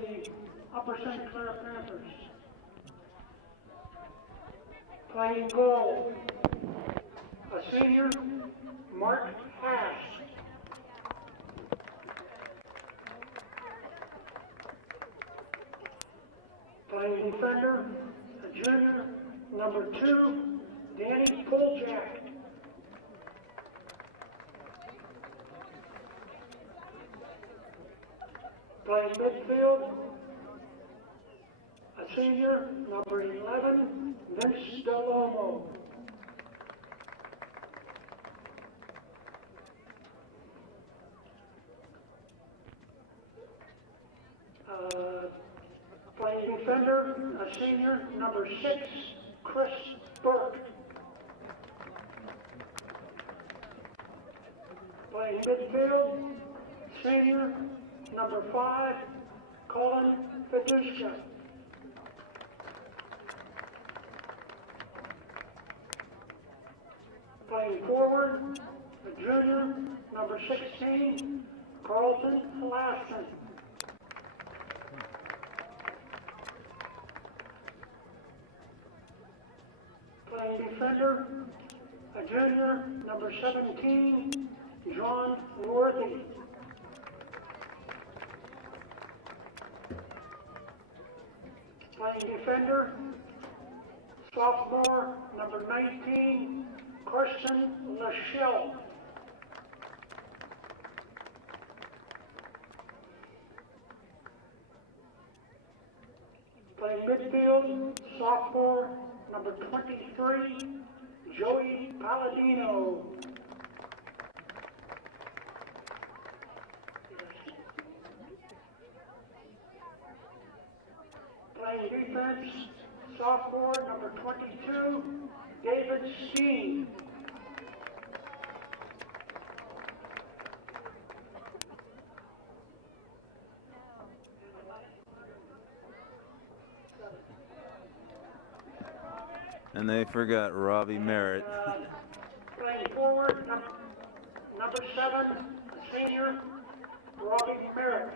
the Upper St. Clair Panthers. Playing goal, a senior, Mark Haas. Playing defender, a junior, number 2, Danny Poljak. Playing midfield, a senior, number 11, Vince Delomo. Playing defender, a senior, number 6, Chris Burke. Playing midfield, senior, number 5, Colin Fiduska. Playing forward, a junior, number 16, Carlton Laston. Playing defender, a junior, number 17, John Worthy. Playing defender, sophomore, number 19, Carson Lachelle. Playing midfield, sophomore, number 23, Joey Palladino. Playing defense, sophomore, number 22, David Steen. And they forgot Robbie Merritt. Playing forward, number 7, senior, Robbie Merritt.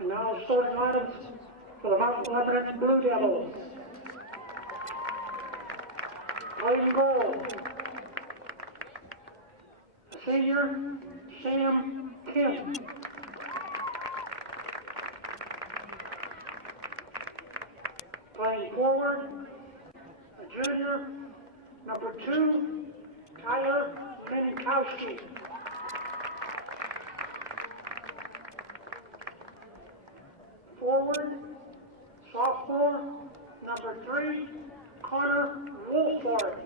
And now the starting lineups for the Mountain Lebanon Blue Devils. Playing goal, senior, Sam Kim. Playing forward, a junior, number 2, Tyler Minkowski. Forward, sophomore, number 3, Connor Wolford.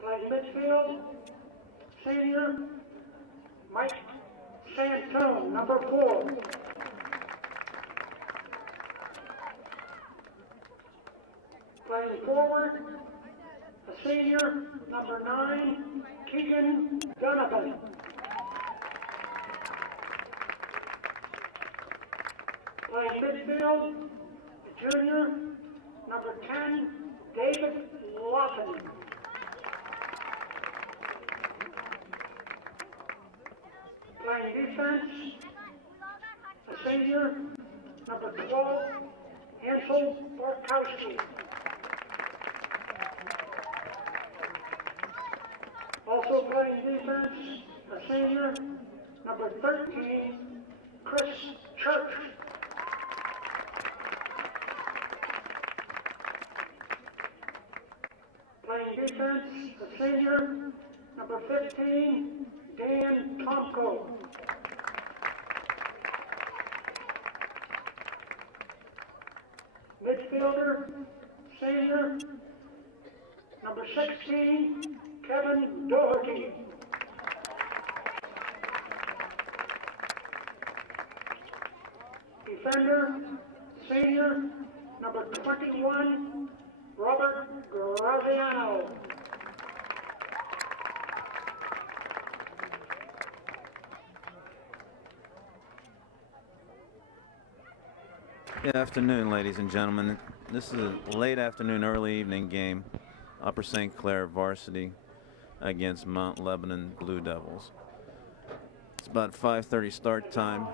Playing midfield, senior, Mike Santone, number 4. Playing forward, a senior, number 9, Keegan Donovan. Playing midfield, a junior, number 10, David Lawson. Playing defense, a senior, number 12, Ansel Barkowski. Also playing defense, a senior, number 13, Chris Church. Playing defense, a senior, number 15, Dan Tomko. Midfielder, senior, number 16, Kevin Doherty. Defender, senior, number 21, Robert Graziano. Good afternoon, ladies and gentlemen. This is a late afternoon, early evening game. Upper St. Clair varsity against Mount Lebanon Blue Devils. It's about 5:30 start time.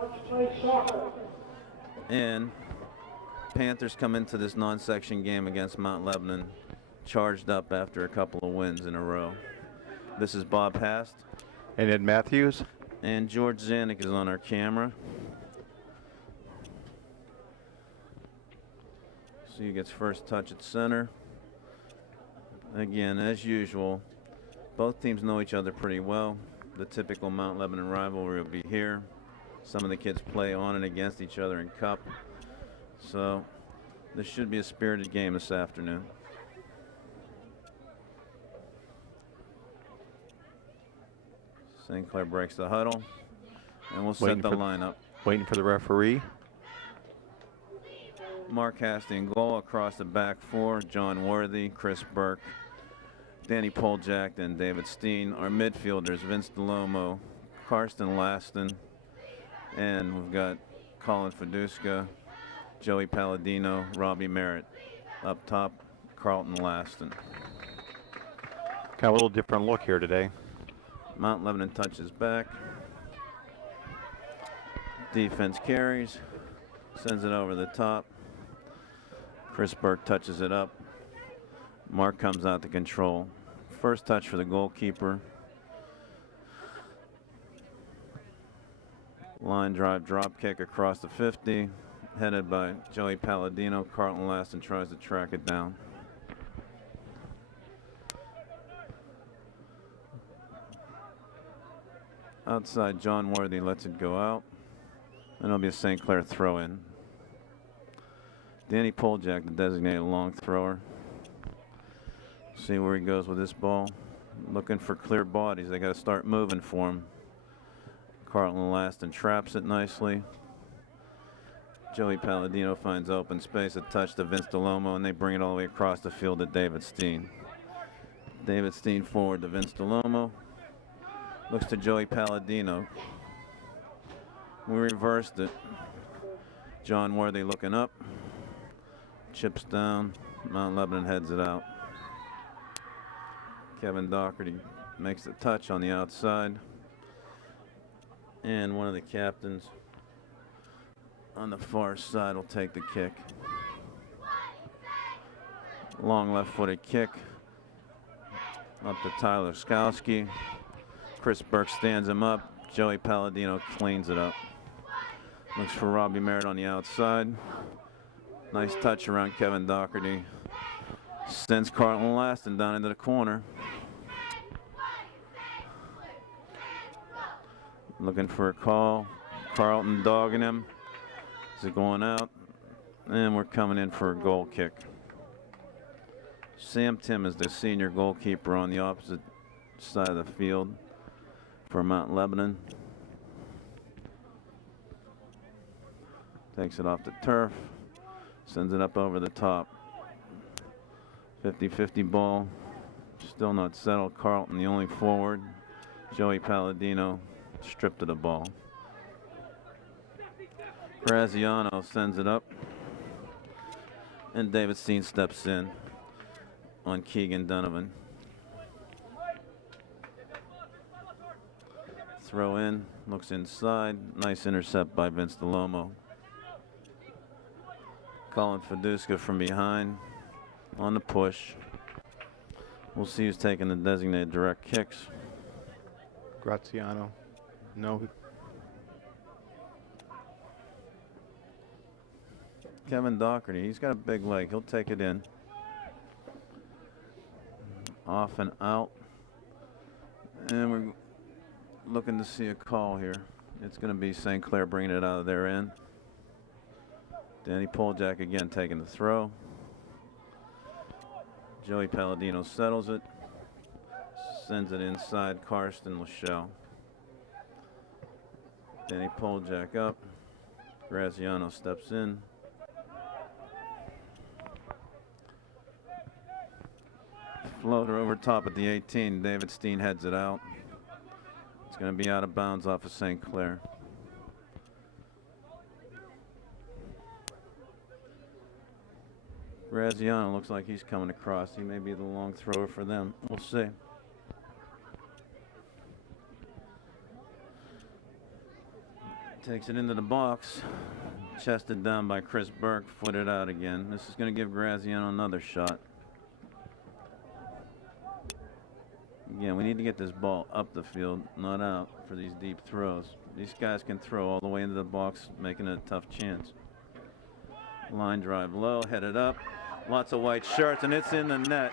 And Panthers come into this non-section game against Mount Lebanon charged up after a couple of wins in a row. This is Bob Hast. And Ed Matthews. And George Zanuck is on our camera. So he gets first touch at center. Again, as usual, both teams know each other pretty well. The typical Mount Lebanon rivalry will be here. Some of the kids play on and against each other in Cup. So this should be a spirited game this afternoon. St. Clair breaks the huddle, and we'll set the lineup. Waiting for the referee. Mark Hasty in goal. Across the back four, John Worthy, Chris Burke, Danny Poljak, and David Steen. Our midfielders, Vince DeLomo, Karsten Laston, and we've got Colin Fiduska, Joey Palladino, Robbie Merritt. Up top, Carlton Laston. Got a little different look here today. Mount Lebanon touches back. Defense carries, sends it over the top. Chris Burke touches it up. Mark comes out to control. First touch for the goalkeeper. Line drive, drop kick across the 50. Headed by Joey Palladino. Carlton Laston tries to track it down. Outside, John Worthy lets it go out. And it'll be a St. Clair throw in. Danny Poljak, the designated long thrower. See where he goes with this ball. Looking for clear bodies. They got to start moving for him. Carlton Laston traps it nicely. Joey Palladino finds open space, a touch to Vince DeLomo, and they bring it all the way across the field to David Steen. David Steen forward to Vince DeLomo. Looks to Joey Palladino. We reversed it. John Worthy looking up. Chips down. Mount Lebanon heads it out. Kevin Doherty makes the touch on the outside. And one of the captains on the far side will take the kick. Long left-footed kick. Up to Tyler Skowski. Chris Burke stands him up. Joey Palladino cleans it up. Looks for Robbie Merritt on the outside. Nice touch around Kevin Doherty. Sends Carlton Laston down into the corner. Looking for a call. Carlton dogging him. Is it going out? And we're coming in for a goal kick. Sam Tim is the senior goalkeeper on the opposite side of the field for Mount Lebanon. Takes it off the turf. Sends it up over the top. 50-50 ball. Still not settled. Carlton the only forward. Joey Palladino stripped of the ball. Graziano sends it up. And David Steen steps in on Keegan Donovan. Throw in, looks inside. Nice intercept by Vince DeLomo. Colin Fiduska from behind on the push. We'll see who's taking the designated direct kicks. Graziano. No. Kevin Doherty, he's got a big leg. He'll take it in. Off and out. And we're looking to see a call here. It's going to be St. Clair bringing it out of their end. Danny Poljak again taking the throw. Joey Palladino settles it. Sends it inside Karsten Lachelle. Danny Poljak up. Graziano steps in. Floater over top at the 18. David Steen heads it out. It's going to be out of bounds off of St. Clair. Graziano looks like he's coming across. He may be the long thrower for them. We'll see. Takes it into the box. Chested down by Chris Burke. Footed out again. This is going to give Graziano another shot. Again, we need to get this ball up the field, not out for these deep throws. These guys can throw all the way into the box, making it a tough chance. Line drive low, headed up. Lots of white shirts, and it's in the net.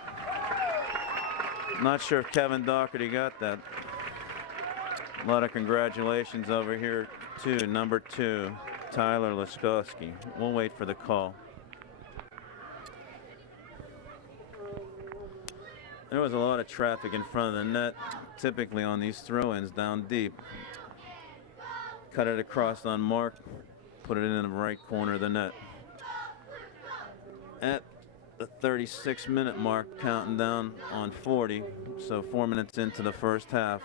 Not sure if Kevin Doherty got that. A lot of congratulations over here to number 2, Tyler Laskowski. We'll wait for the call. There was a lot of traffic in front of the net, typically on these throw-ins down deep. Cut it across on Mark, put it in the right corner of the net. At the 36-minute mark, counting down on 40, so 4 minutes into the first half,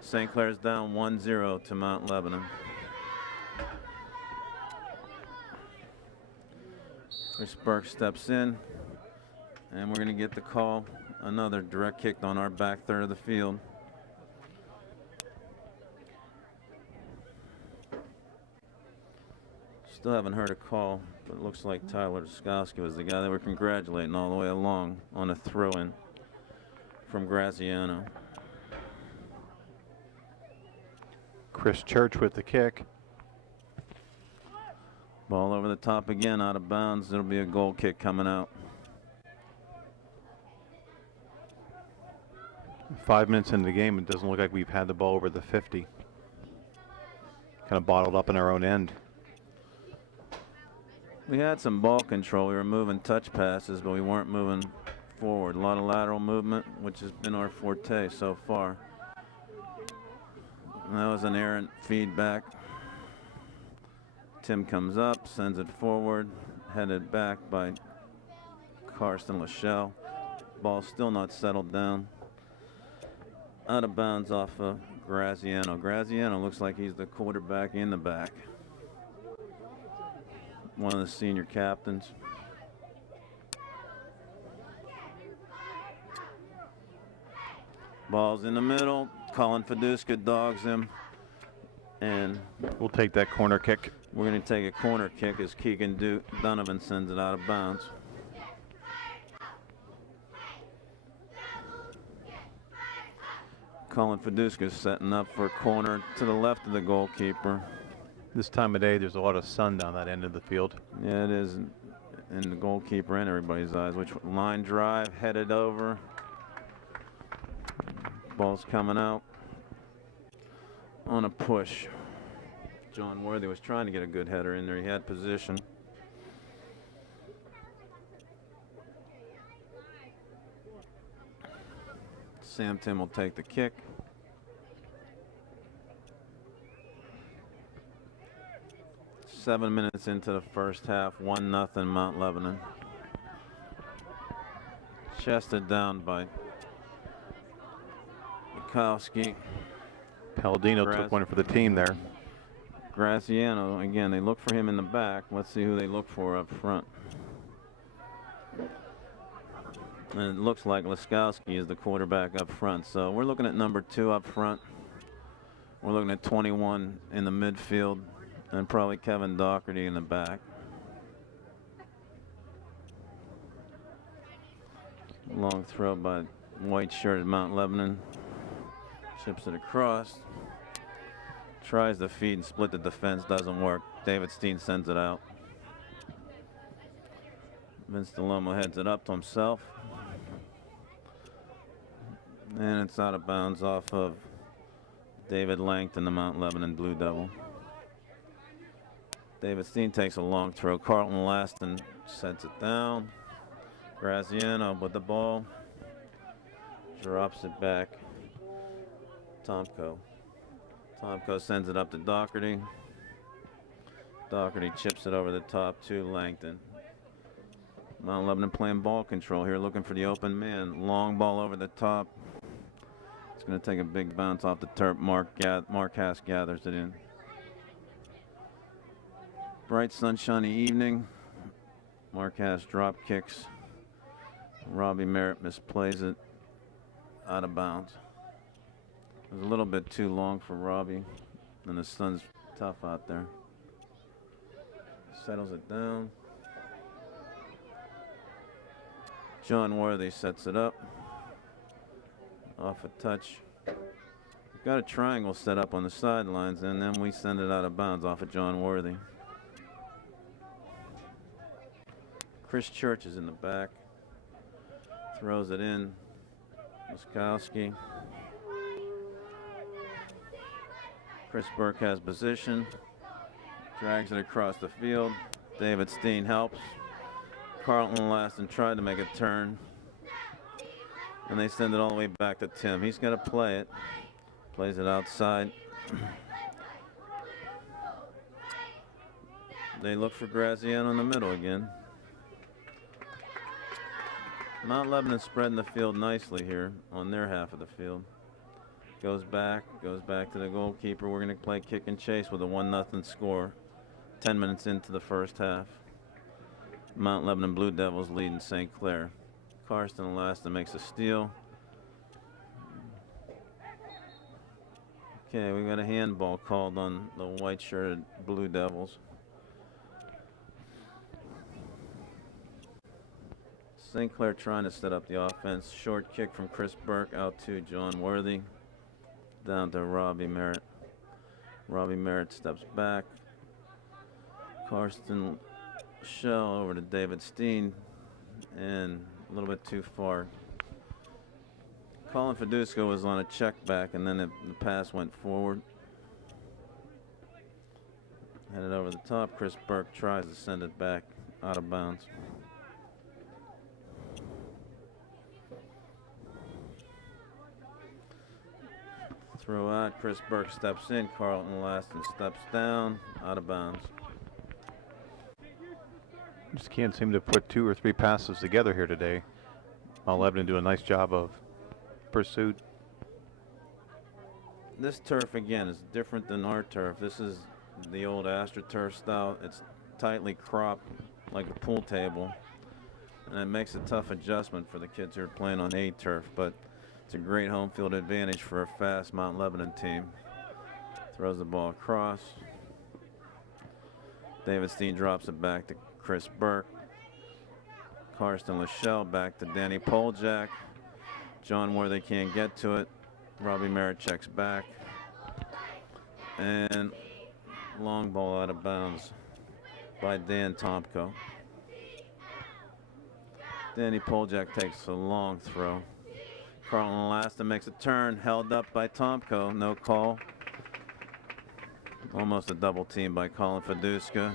St. Clair's down 1-0 to Mount Lebanon. Chris Burke steps in, and we're going to get the call. Another direct kick on our back third of the field. Still haven't heard a call, but it looks like Tyler Laskowski was the guy that we're congratulating all the way along on a throw-in from Graziano. Chris Church with the kick. Ball over the top again, out of bounds. It'll be a goal kick coming out. 5 minutes into the game, it doesn't look like we've had the ball over the 50. Kind of bottled up in our own end. We had some ball control. We were moving touch passes, but we weren't moving forward. A lot of lateral movement, which has been our forte so far. And that was an errant feedback. Tim comes up, sends it forward, headed back by Karsten Lachelle. Ball still not settled down. Out of bounds off of Graziano. Graziano looks like he's the quarterback in the back. One of the senior captains. Ball's in the middle. Colin Fiduska dogs him. And we'll take that corner kick. We're going to take a corner kick as Keegan Donovan sends it out of bounds. Colin Fiduska setting up for a corner to the left of the goalkeeper. This time of day, there's a lot of sun down that end of the field. Yeah, it is in the goalkeeper and everybody's eyes. Which line drive, headed over. Ball's coming out on a push. John Worthy was trying to get a good header in there. He had position. Sam Tim will take the kick. Seven minutes into the first half, 1-0 Mount Lebanon. Chested down by Bukowski. Palladino took one for the team there. Graziano, again, they look for him in the back. Let's see who they look for up front. And it looks like Laskowski is the quarterback up front. So we're looking at number 2 up front. We're looking at 21 in the midfield. And probably Kevin Doherty in the back. Long throw by white shirt at Mount Lebanon. Chips it across. Tries to feed and split the defense. Doesn't work. David Steen sends it out. Vince DeLomo heads it up to himself. And it's out of bounds off of David Langton, the Mount Lebanon Blue Devil. David Steen takes a long throw. Carlton Laston sets it down. Graziano with the ball. Drops it back. Tomko. Tomko sends it up to Doherty. Doherty chips it over the top to Langton. Mount Lebanon playing ball control here, looking for the open man. Long ball over the top. It's going to take a big bounce off the turf. Mark Hass gathers it in. Bright sunshiny evening. Marquez drop kicks. Robbie Merritt misplays it out of bounds. It was a little bit too long for Robbie, and the sun's tough out there. Settles it down. John Worthy sets it up. Off a touch. Got a triangle set up on the sidelines, and then we send it out of bounds off of John Worthy. Chris Church is in the back. Throws it in. Muskowski. Chris Burke has position. Drags it across the field. David Steen helps. Carlton Laston tried to make a turn. And they send it all the way back to Tim. He's going to play it. Plays it outside. They look for Graziano in the middle again. Mount Lebanon spreading the field nicely here on their half of the field. Goes back to the goalkeeper. We're going to play kick and chase with a 1-0 score. 10 minutes into the first half. Mount Lebanon Blue Devils leading St. Clair. Karsten Laston makes a steal. Okay, we got a handball called on the white-shirted Blue Devils. St. Clair trying to set up the offense. Short kick from Chris Burke out to John Worthy. Down to Robbie Merritt. Robbie Merritt steps back. Karsten Shell over to David Steen. And a little bit too far. Colin Fidusko was on a check back, and then the pass went forward. Headed over the top. Chris Burke tries to send it back out of bounds. Throw out. Chris Burke steps in. Carlton Laston steps down. Out of bounds. Just can't seem to put 2 or 3 passes together here today. Mount Lebanon do a nice job of pursuit. This turf again is different than our turf. This is the old AstroTurf style. It's tightly cropped like a pool table, and it makes a tough adjustment for the kids who are playing on A turf, but it's a great home field advantage for a fast Mount Lebanon team. Throws the ball across. David Steen drops it back to Chris Burke. Karsten Lachelle back to Danny Poljak. John Worthy can't get to it. Robbie Merritt checks back. And long ball out of bounds by Dan Tomko. Danny Poljak takes a long throw. Carlton Laston makes a turn, held up by Tomko. No call. Almost a double team by Colin Fiduska.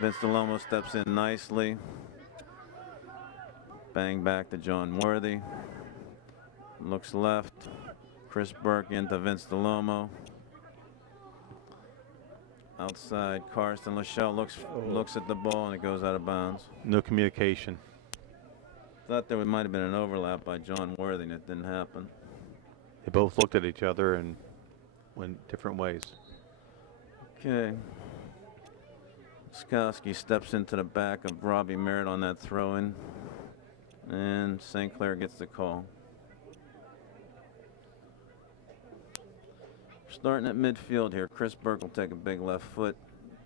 Vince DeLomo steps in nicely. Bang back to John Worthy. Looks left. Chris Burke into Vince DeLomo. Outside, Karsten Lachelle looks at the ball, and it goes out of bounds. No communication. Thought there might have been an overlap by John Worthy, and it didn't happen. They both looked at each other and went different ways. Okay. Skowski steps into the back of Robbie Merritt on that throw-in, and St. Clair gets the call. Starting at midfield here, Chris Burke will take a big left foot,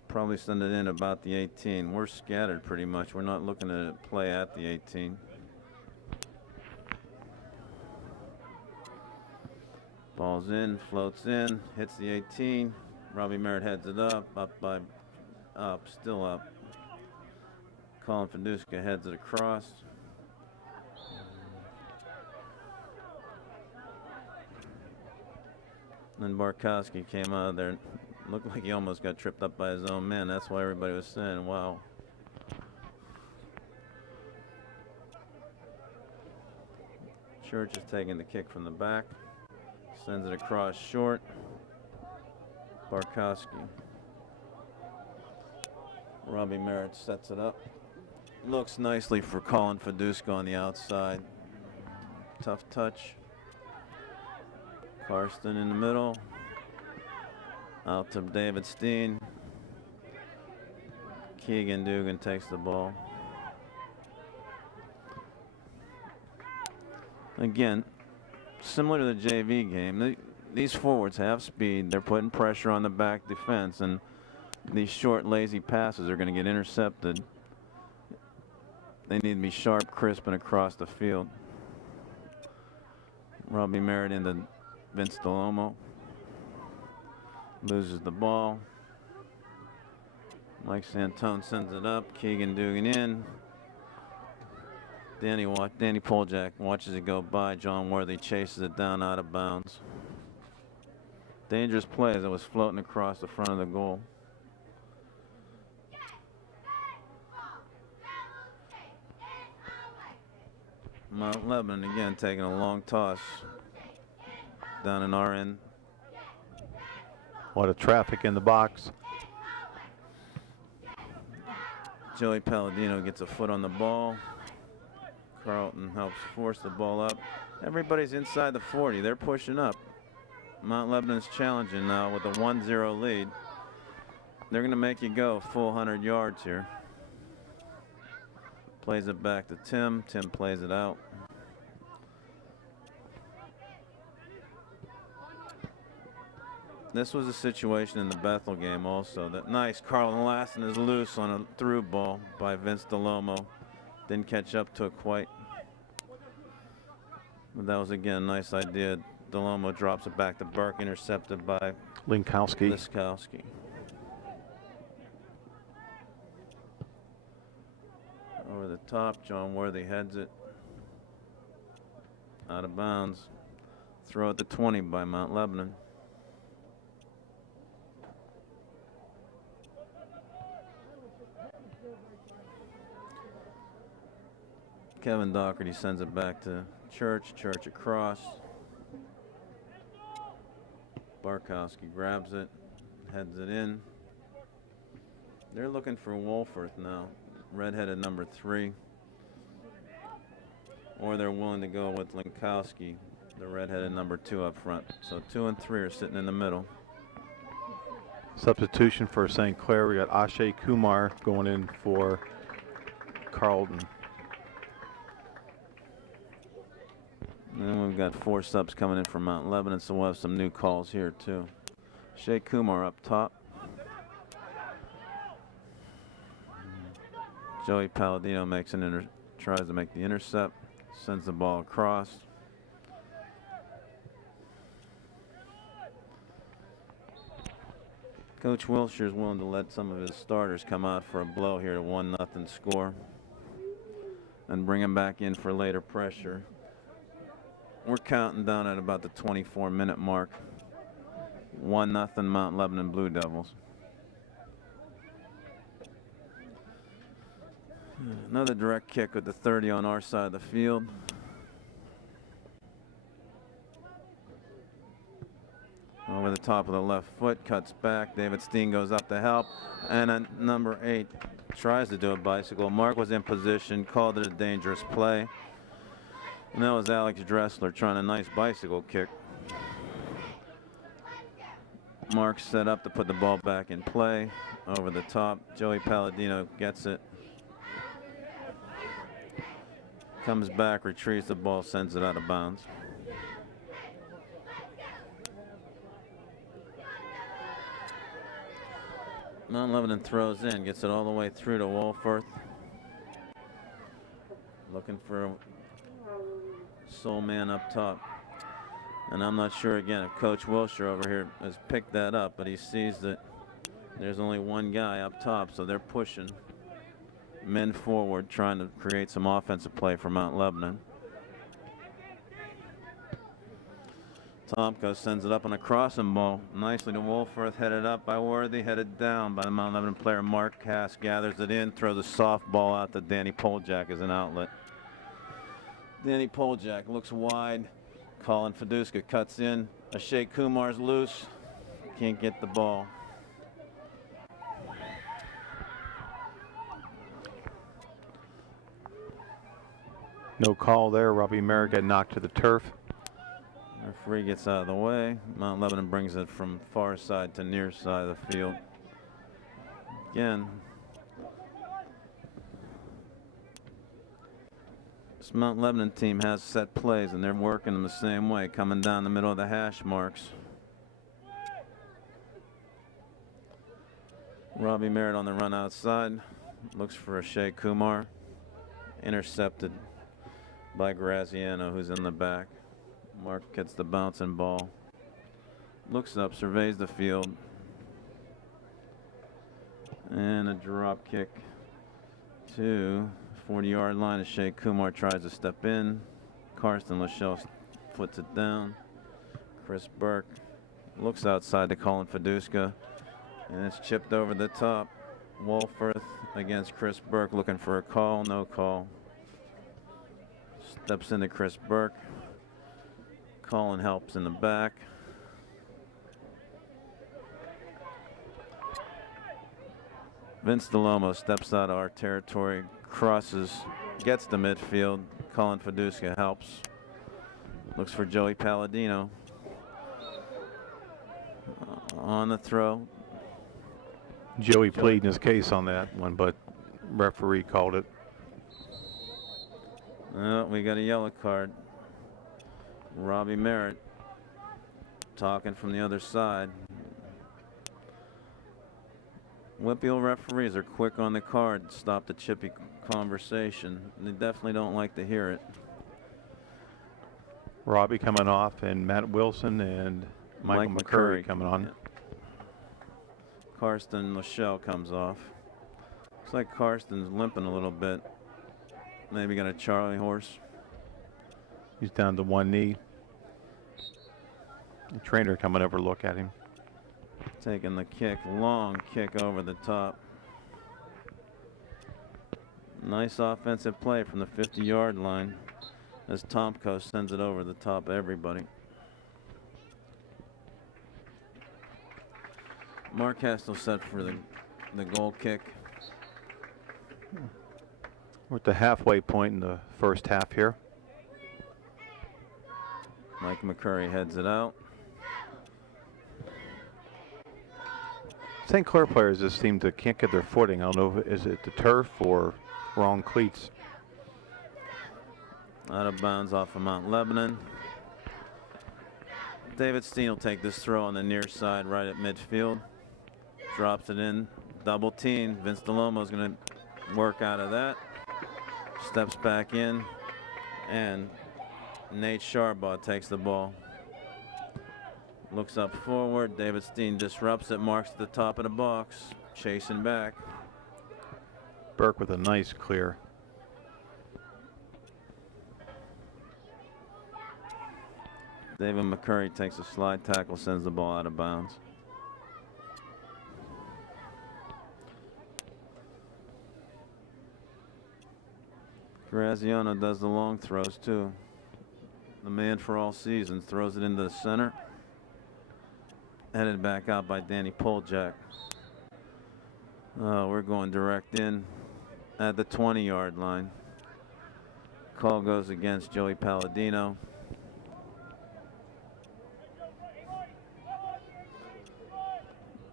probably send it in about the 18. We're scattered pretty much. We're not looking to play at the 18. Ball's in, floats in, hits the 18. Robbie Merritt heads it up still up. Colin Fiduska heads it across. Then Barkowski came out of there. Looked like he almost got tripped up by his own man. That's why everybody was saying, wow. Church is taking the kick from the back. Sends it across short. Barkowski. Robbie Merritt sets it up. Looks nicely for Colin Fiduska on the outside. Tough touch. Karsten in the middle. Out to David Steen. Keegan Dugan takes the ball. Again, similar to the JV game, these forwards have speed. They're putting pressure on the back defense, and these short, lazy passes are going to get intercepted. They need to be sharp, crisp, and across the field. Robbie Merritt into Vince Delomo. Loses the ball. Mike Santone sends it up. Keegan Dugan in. Danny Poljak watches it go by. John Worthy chases it down out of bounds. Dangerous play as it was floating across the front of the goal. Mount Lebanon again taking a long toss down in our end. A lot of traffic in the box. Joey Palladino gets a foot on the ball. Carlton helps force the ball up. Everybody's inside the 40. They're pushing up. Mount Lebanon's challenging now with a 1-0 lead. They're going to make you go full 100 yards here. Plays it back to Tim. Tim plays it out. This was a situation in the Bethel game also. That nice Carlton Lassen is loose on a through ball by Vince Delomo. Didn't catch up to it quite. But that was again a nice idea. Delomo drops it back to Burke, intercepted by Linkowski. Over the top, John Worthy heads it. Out of bounds. Throw at the 20 by Mount Lebanon. Kevin Doherty sends it back to Church. Church across. Barkowski grabs it, heads it in. They're looking for Wolforth now. Redheaded number 3. Or they're willing to go with Linkowski, the redheaded number 2 up front. So 2 and 3 are sitting in the middle. Substitution for St. Clair. We got Ashay Kumar going in for Carlton. And then we've got 4 subs coming in from Mount Lebanon, so we'll have some new calls here too. Shea Kumar up top. Joey Palladino makes tries to make the intercept, sends the ball across. Coach Wilshire is willing to let some of his starters come out for a blow here to 1-0 score and bring them back in for later pressure. We're counting down at about the 24-minute mark. 1-0 Mount Lebanon Blue Devils. Another direct kick with the 30 on our side of the field. Over the top of the left foot, cuts back. David Steen goes up to help. And number 8 tries to do a bicycle. Mark was in position, called it a dangerous play. And that was Alex Dressler trying a nice bicycle kick. Mark set up to put the ball back in play. Over the top, Joey Palladino gets it. Comes back, retrieves the ball, sends it out of bounds. Mount Lebanon throws in, gets it all the way through to Wolforth. Looking for a sole man up top. And I'm not sure again if Coach Wilshire over here has picked that up, but he sees that there's only one guy up top, so they're pushing men forward, trying to create some offensive play for Mount Lebanon. Tomko sends it up on a crossing ball nicely to Wolforth, headed up by Worthy, headed down by the Mount Lebanon player Mark Cass, gathers it in, throws a soft ball out to Danny Poljak as an outlet. Danny Poljak looks wide. Colin Fiduska cuts in. Ashay Kumar's loose. Can't get the ball. No call there. Robbie Merritt got knocked to the turf. Referee gets out of the way. Mount Lebanon brings it from far side to near side of the field. Again, This Mount Lebanon team has set plays, and they're working them the same way, coming down the middle of the hash marks. Robbie Merritt on the run outside. Looks for a Shea Kumar. Intercepted by Graziano, who's in the back. Mark gets the bouncing ball. Looks up, surveys the field. And a drop kick to 40-yard line as Shea Kumar tries to step in. Karsten Lachelle foots it down. Chris Burke looks outside to Colin Fiduska, and it's chipped over the top. Wolforth against Chris Burke, looking for a call. No call. Steps into Chris Burke. Colin helps in the back. Vince DeLomo steps out of our territory, crosses, gets to midfield. Colin Fiduska helps. Looks for Joey Palladino. On the throw. Joey pleading his case on that one, but referee called it. Oh, we got a yellow card. Robbie Merritt talking from the other side. Whitfield referees are quick on the card, stop the chippy conversation. They definitely don't like to hear it. Robbie coming off, and Matt Wilson and Michael McCurry coming on. Yeah. Karsten Lachelle comes off. Looks like Karsten's limping a little bit. Maybe got a Charlie horse. He's down to one knee. The trainer coming over to look at him. Taking the kick, long kick over the top. Nice offensive play from the 50-yard line as Tomko sends it over the top of everybody. Mark Hastel set for the goal kick. We're at the halfway point in the first half here. Mike McCurry heads it out. St. Clair players just seem to can't get their footing. I don't know if is it the turf or wrong cleats. Out of bounds off of Mount Lebanon. David Steen will take this throw on the near side right at midfield. Drops it in, double team. Vince DeLomo is going to work out of that. Steps back in, and Nate Sharbaugh takes the ball. Looks up forward. David Steen disrupts it, marks at the top of the box, chasing back. Burke with a nice clear. David McCurry takes a slide tackle, sends the ball out of bounds. Graziano does the long throws too. The man for all seasons throws it into the center. Headed back out by Danny Poljak. Oh, we're going direct in at the 20-yard line. Call goes against Joey Palladino.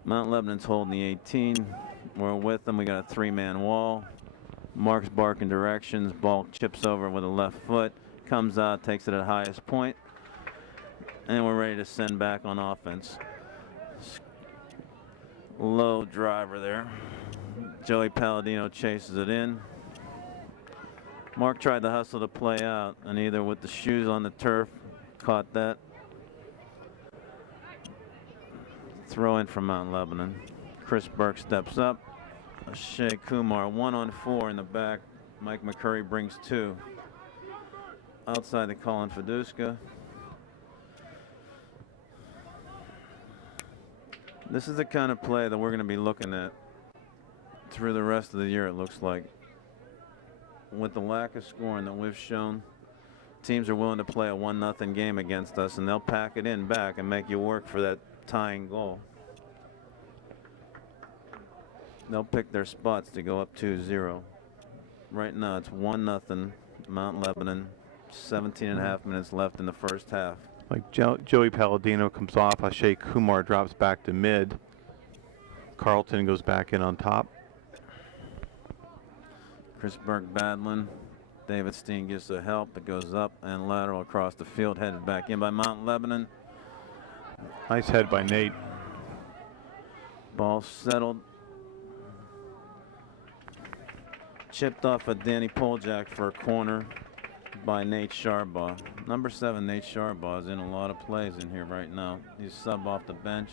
Mount Lebanon's holding the 18. We're with them. We got a three-man wall. Mark's barking directions. Ball chips over with a left foot. Comes out, takes it at highest point. And we're ready to send back on offense. Low driver there. Joey Palladino chases it in. Mark tried to hustle to play out, and either with the shoes on the turf, caught that. Throw in from Mount Lebanon. Chris Burke steps up. Shea Kumar 1-on-4 in the back. Mike McCurry brings two. Outside to Colin Fiduska. This is the kind of play that we're going to be looking at through the rest of the year, it looks like. With the lack of scoring that we've shown, teams are willing to play a 1-0 game against us, and they'll pack it in back and make you work for that tying goal. They'll pick their spots to go up 2-0. Right now it's 1-0 Mount Lebanon. 17.5 minutes left in the first half. Like Joey Palladino comes off. Shea Kumar drops back to mid. Carlton goes back in on top. Chris Burke battling. David Steen gives the help. It goes up and lateral across the field, headed back in by Mount Lebanon. Nice head by Nate. Ball settled. Chipped off of Danny Poljack for a corner by Nate Sharbaugh. Number 7, Nate Sharbaugh, is in a lot of plays in here right now. He's sub off the bench.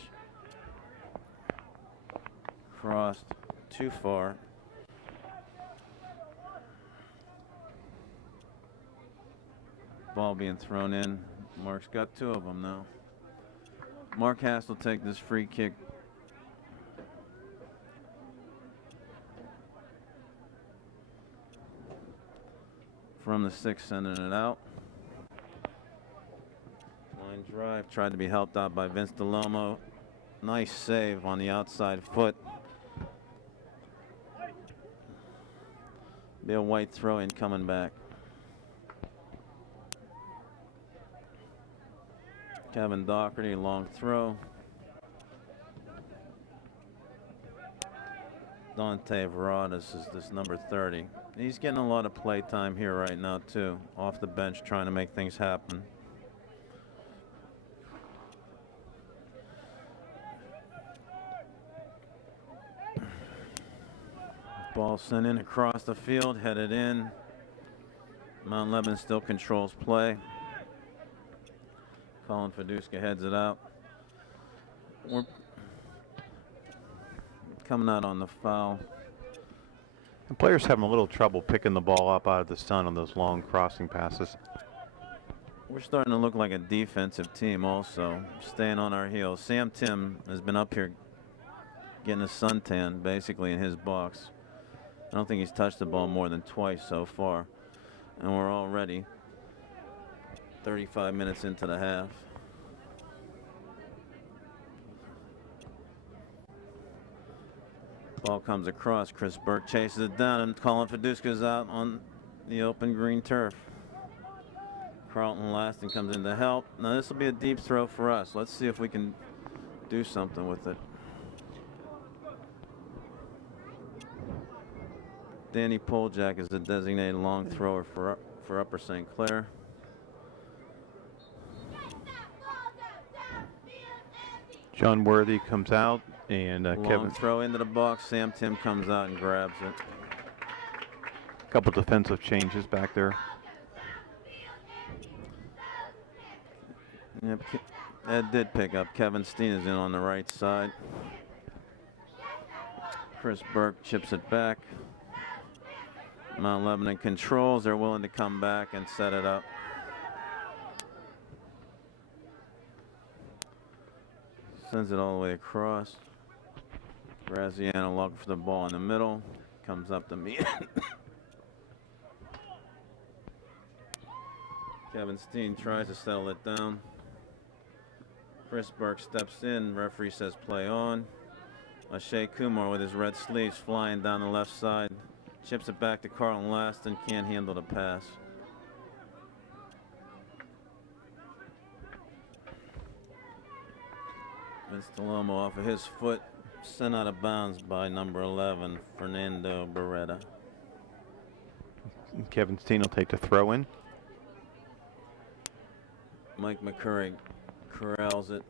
Crossed too far. Ball being thrown in. Mark's got 2 of them now. Mark has to take this free kick. From the 6, sending it out. Line drive, tried to be helped out by Vince DeLomo. Nice save on the outside foot. Be a white throw in coming back. Kevin Doherty, long throw. Dante Veradas is this number 30. He's getting a lot of play time here right now too. Off the bench trying to make things happen. Ball sent in across the field, headed in. Mount Lebanon still controls play. Colin Fiduska heads it out. We're coming out on the foul. The players having a little trouble picking the ball up out of the sun on those long crossing passes. We're starting to look like a defensive team also, staying on our heels. Sam Tim has been up here getting a suntan basically in his box. I don't think he's touched the ball more than twice so far. And we're already 35 minutes into the half. Ball comes across. Chris Burke chases it down, and Colin Fiduska's out on the open green turf. Carlton Laston comes in to help. Now this will be a deep throw for us. Let's see if we can do something with it. Danny Poljack is the designated long thrower for Upper St. Clair. John Worthy comes out, and Kevin. Throw into the box. Sam Tim comes out and grabs it. A couple defensive changes back there. Yep, Ed did pick up. Kevin Steen is in on the right side. Chris Burke chips it back. Mount Lebanon controls. They're willing to come back and set it up. Sends it all the way across. Graziano looking for the ball in the middle. Comes up to me. Kevin Steen tries to settle it down. Chris Burke steps in. Referee says play on. Shea Kumar with his red sleeves flying down the left side. Chips it back to Carlton Laston. Can't handle the pass. Vince DeLomo off of his foot. Sent out of bounds by number 11, Fernando Beretta. Kevin Steen will take the throw in. Mike McCurry corrals it.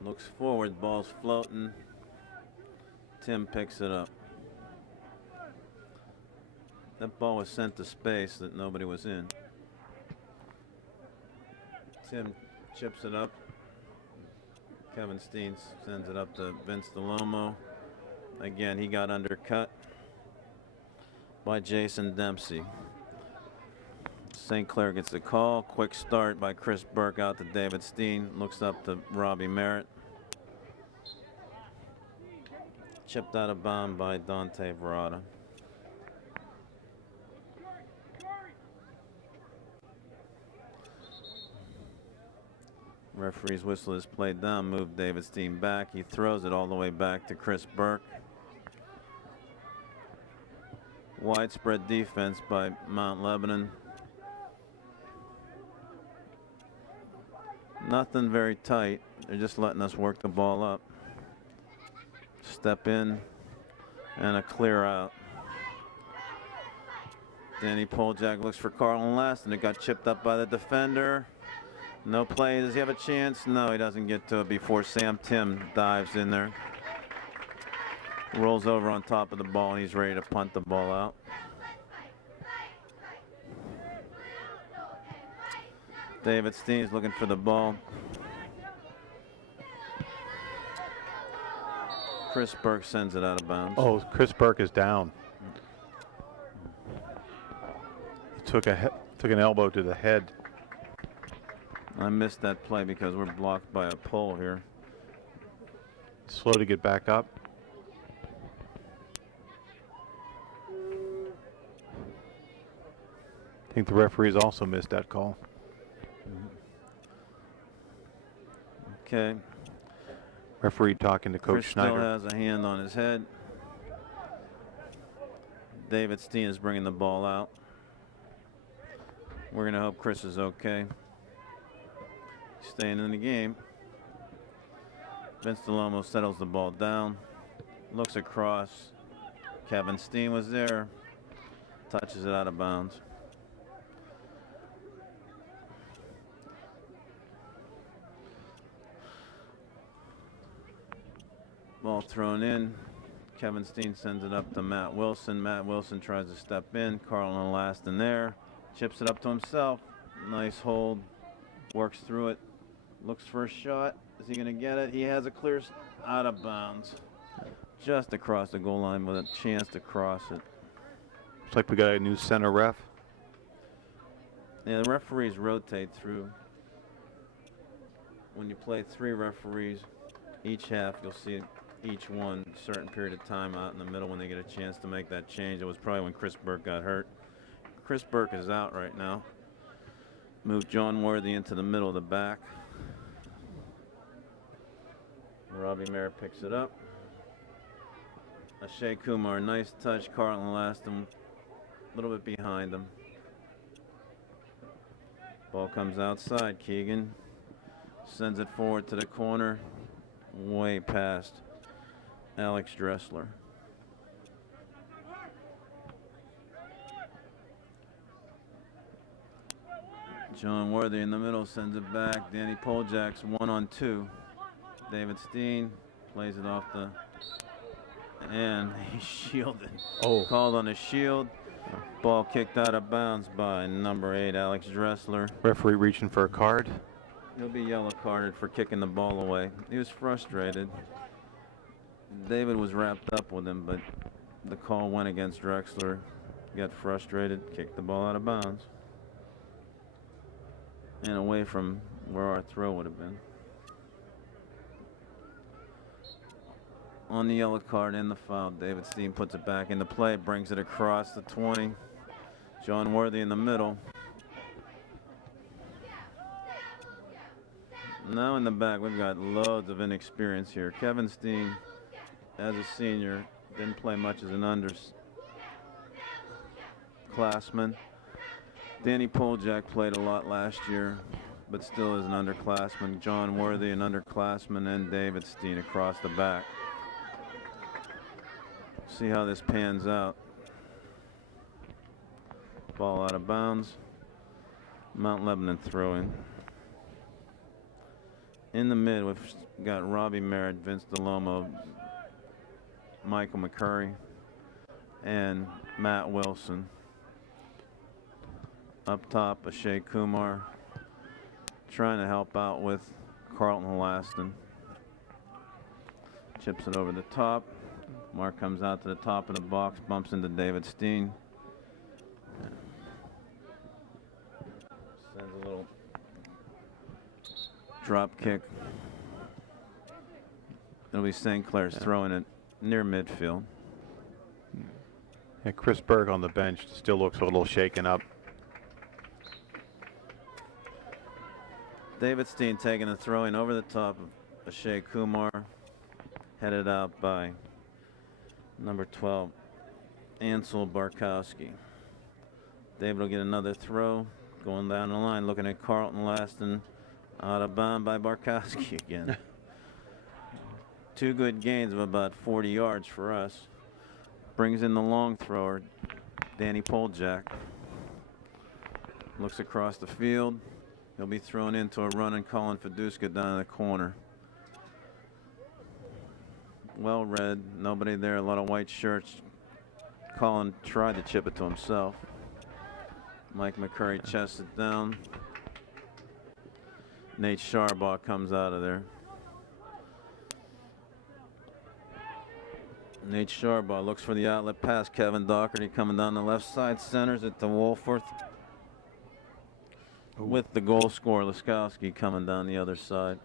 Looks forward. Ball's floating. Tim picks it up. That ball was sent to space that nobody was in. Tim chips it up. Kevin Steen sends it up to Vince DeLomo. Again, he got undercut by Jason Dempsey. St. Clair gets the call. Quick start by Chris Burke out to David Steen. Looks up to Robbie Merritt. Chipped out of bound by Dante Verada. Referee's whistle is played down. Moved David Steen back. He throws it all the way back to Chris Burke. Widespread defense by Mount Lebanon. Nothing very tight. They're just letting us work the ball up. Step in and a clear out. Danny Poljak looks for Carlton Laston. It got chipped up by the defender. No play. Does he have a chance? No, he doesn't get to it before Sam Tim dives in there. Rolls over on top of the ball, and he's ready to punt the ball out. David Steen's looking for the ball. Chris Burke sends it out of bounds. Oh, Chris Burke is down. He took an elbow to the head. I missed that play because we're blocked by a pole here. Slow to get back up. I think the referees also missed that call. Okay. Referee talking to Coach Chris Schneider. still has a hand on his head. David Steen is bringing the ball out. We're going to hope Chris is okay. Staying in the game. Vince DeLomo settles the ball down. Looks across. Kevin Steen was there. Touches it out of bounds. Ball thrown in. Kevin Steen sends it up to Matt Wilson. Matt Wilson tries to step in. Carlton Laston there. Chips it up to himself. Nice hold. Works through it. Looks for a shot. Is he going to get it? He has a clear out of bounds. Just across the goal line with a chance to cross it. Looks like we got a new center ref. Yeah, the referees rotate through. When you play 3 referees each half, you'll see each one a certain period of time out in the middle when they get a chance to make that change. It was probably when Chris Burke got hurt. Chris Burke is out right now. Moved John Worthy into the middle of the back. Robbie Mayer picks it up. Ashay Kumar, nice touch. Carlton Laston a little bit behind him. Ball comes outside. Keegan sends it forward to the corner. Way past Alex Dressler. John Worthy in the middle sends it back. Danny Poljak's 1-on-2. David Steen plays it off the, and he's shielded. Oh. Called on a shield. Ball kicked out of bounds by number 8, Alex Dressler. Referee reaching for a card. He'll be yellow carded for kicking the ball away. He was frustrated. David was wrapped up with him, but the call went against Drexler. Got frustrated, kicked the ball out of bounds. And away from where our throw would have been. On the yellow card in the foul, David Steen puts it back into play, brings it across the 20. John Worthy in the middle. Now in the back, we've got loads of inexperience here. Kevin Steen, as a senior, didn't play much as an underclassman. Danny Poljak played a lot last year, but still is an underclassman. John Worthy, an underclassman, and David Steen across the back. See how this pans out. Ball out of bounds. Mount Lebanon throwing. In the mid, we've got Robbie Merritt, Vince DeLomo, Michael McCurry, and Matt Wilson. Up top, Ashay Kumar trying to help out with Carlton Laston. Chips it over the top. Mark comes out to the top of the box, bumps into David Steen. Sends a little drop kick. It'll be St. Clair's throwing it near midfield. Yeah, Chris Burke on the bench still looks a little shaken up. David Steen taking the throwing over the top of Ashay Kumar, headed out by number 12, Ansel Barkowski. David will get another throw, going down the line, looking at Carlton Laston, out of bounds by Barkowski again. 2 good gains of about 40 yards for us. Brings in the long thrower, Danny Poljack looks across the field. He'll be thrown into a run and Colin Fiduska down in the corner. Well read, nobody there, a lot of white shirts. Colin tried to chip it to himself. Mike McCurry chests it down. Nate Sharbaugh comes out of there. Nate Sharbaugh looks for the outlet pass. Kevin Doherty coming down the left side, centers it to Wolforth. With the goal scorer, Laskowski coming down the other side.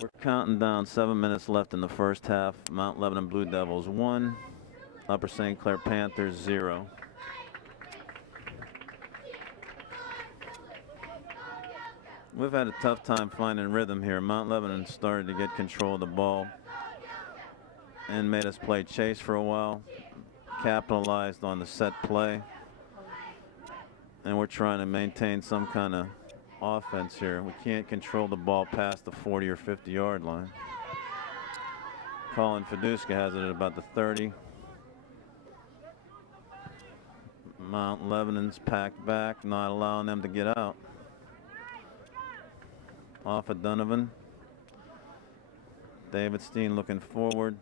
We're counting down, 7 minutes left in the first half. Mount Lebanon Blue Devils 1, Upper St. Clair Panthers 0. We've had a tough time finding rhythm here. Mount Lebanon started to get control of the ball and made us play chase for a while. Capitalized on the set play. And we're trying to maintain some kind of offense here. We can't control the ball past the 40 or 50-yard line. Colin Fiduska has it at about the 30. Mount Lebanon's packed back, not allowing them to get out. Off of Donovan. David Steen looking forward.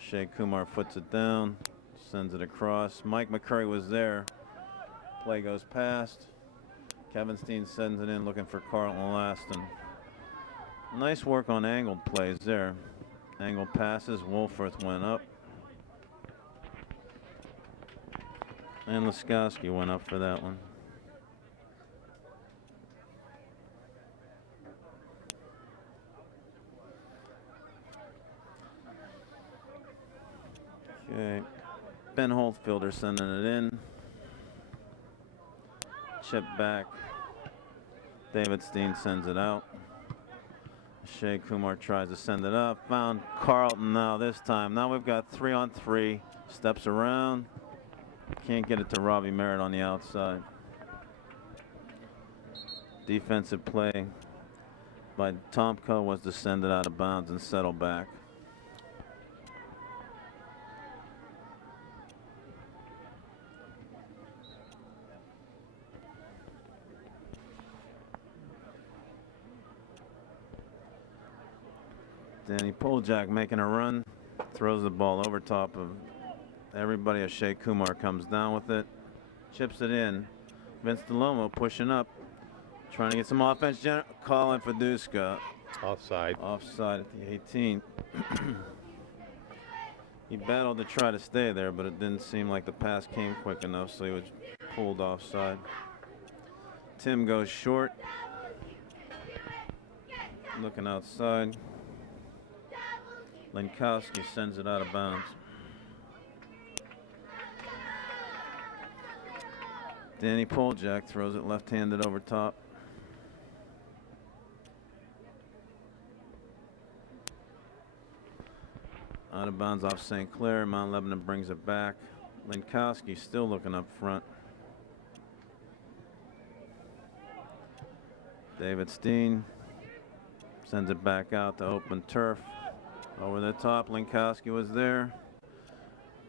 Shea Kumar puts it down, sends it across. Mike McCurry was there. Play goes past. Kevin Steen sends it in looking for Carlton Laston. Nice work on angled plays there. Angled passes. Wolforth went up. And Laskowski went up for that one. Okay. Ben Holtfielder sending it in. Chip back. David Steen sends it out. Shea Kumar tries to send it up. Found Carlton now this time. Now we've got 3-on-3. Steps around. Can't get it to Robbie Merritt on the outside. Defensive play by Tomko was to send it out of bounds and settle back. Danny Poljack making a run, throws the ball over top of everybody as Shea Kumar comes down with it, chips it in. Vince DeLomo pushing up, trying to get some offense. Colin Fiduska. Offside. Offside at the 18. He battled to try to stay there, but it didn't seem like the pass came quick enough, so he was pulled offside. Tim goes short. Looking outside. Lenkowski sends it out of bounds. Danny Poljack throws it left-handed over top. Out of bounds off St. Clair. Mount Lebanon brings it back. Lenkowski still looking up front. David Steen sends it back out to open turf. Over the top, Lenkowski was there.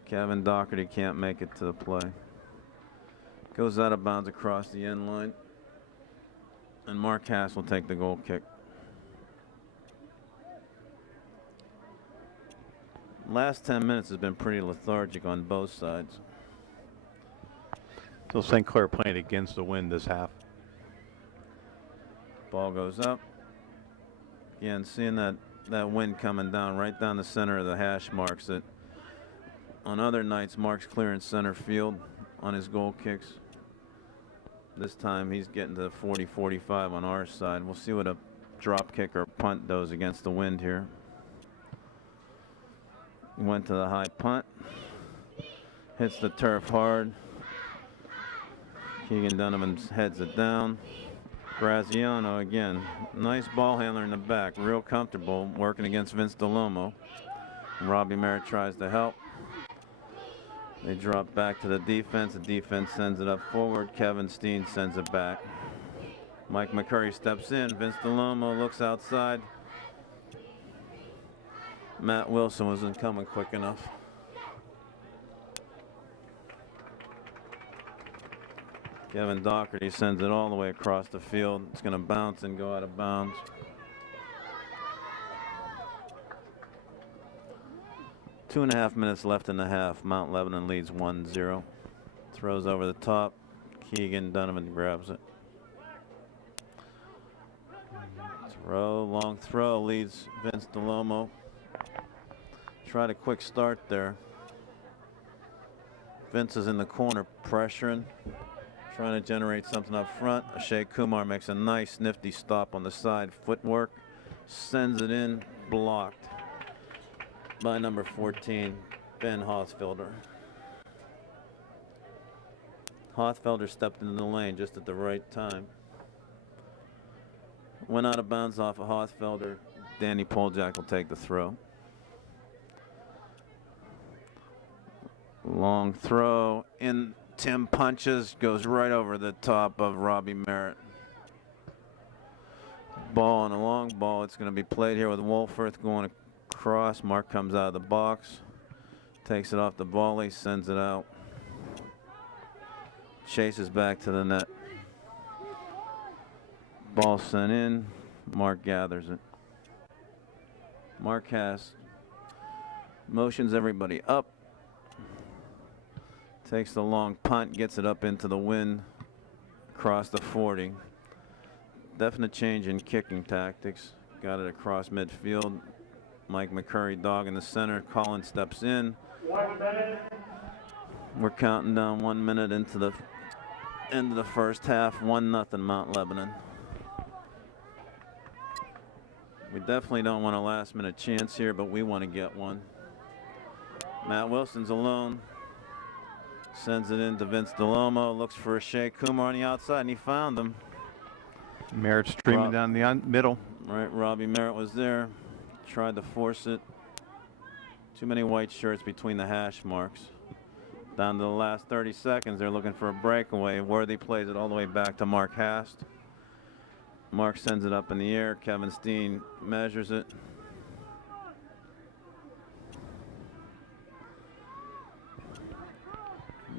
Kevin Doherty can't make it to the play. Goes out of bounds across the end line. And Mark Hass will take the goal kick. Last 10 minutes has been pretty lethargic on both sides. So St. Clair playing against the wind this half. Ball goes up. Again, seeing that wind coming down right down the center of the hash marks that on other nights Mark's clearing center field on his goal kicks. This time he's getting to 40-45 on our side. We'll see what a drop kick or punt does against the wind here. He went to the high punt. Hits the turf hard. Keegan Donovan heads it down. Graziano again. Nice ball handler in the back. Real comfortable working against Vince DeLomo. Robbie Merritt tries to help. They drop back to the defense. The defense sends it up forward. Kevin Steen sends it back. Mike McCurry steps in. Vince DeLomo looks outside. Matt Wilson wasn't coming quick enough. Kevin Doherty sends it all the way across the field. It's going to bounce and go out of bounds. Two and a half minutes left in the half. Mount Lebanon leads 1-0. Throws over the top. Keegan Donovan grabs it. Long throw leads Vince DeLomo. Tried a quick start there. Vince is in the corner pressuring, trying to generate something up front. Ashay Kumar makes a nice nifty stop on the side. Footwork, sends it in, blocked by number 14, Ben Hothfelder. Hothfelder stepped into the lane just at the right time. Went out of bounds off of Hothfelder. Danny Poljak will take the throw. Long throw in. Tim punches, goes right over the top of Robbie Merritt. Ball on a long ball. It's going to be played here with Wolforth going across. Mark comes out of the box, takes it off the volley, sends it out. Chases back to the net. Ball sent in. Mark gathers it. Mark has motions everybody up. Takes the long punt, gets it up into the wind, across the 40. Definite change in kicking tactics. Got it across midfield. Mike McCurry dog in the center. Collins steps in. We're counting down 1 minute into the end of the first half. 1-0 Mount Lebanon. We definitely don't want a last minute chance here, but we want to get one. Matt Wilson's alone. Sends it in to Vince DeLomo. Looks for Ashay Kumar on the outside, and he found him. Merritt streaming down the middle. Right, Robbie Merritt was there. Tried to force it. Too many white shirts between the hash marks. Down to the last 30 seconds, they're looking for a breakaway. Worthy plays it all the way back to Mark Hast. Mark sends it up in the air. Kevin Steen measures it.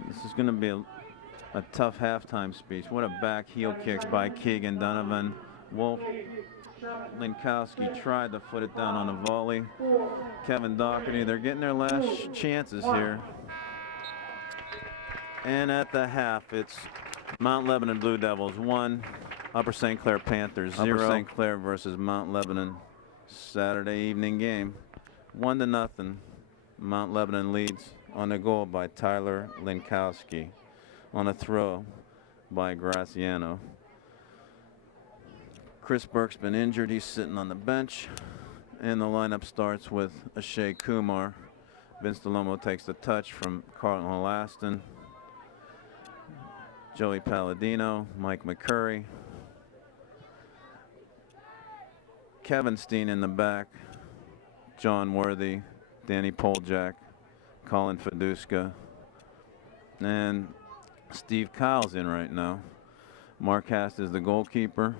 This is going to be a tough halftime speech. What a back heel kick by Keegan Donovan. Wolf Linkowski tried to foot it down on a volley. Kevin Doherty, they're getting their last chances here. And at the half, it's Mount Lebanon Blue Devils 1, Upper St. Clair Panthers 0. Upper St. Clair versus Mount Lebanon Saturday evening game. 1-0. Mount Lebanon leads on a goal by Tyler Linkowski, on a throw by Graciano. Chris Burke's been injured. He's sitting on the bench. And the lineup starts with Ashay Kumar. Vince DeLomo takes the touch from Carlton Holaston. Joey Palladino, Mike McCurry. Kevin Steen in the back. John Worthy, Danny Poljak, Colin Feduska, and Steve Kyle's in right now. Mark Hast is the goalkeeper.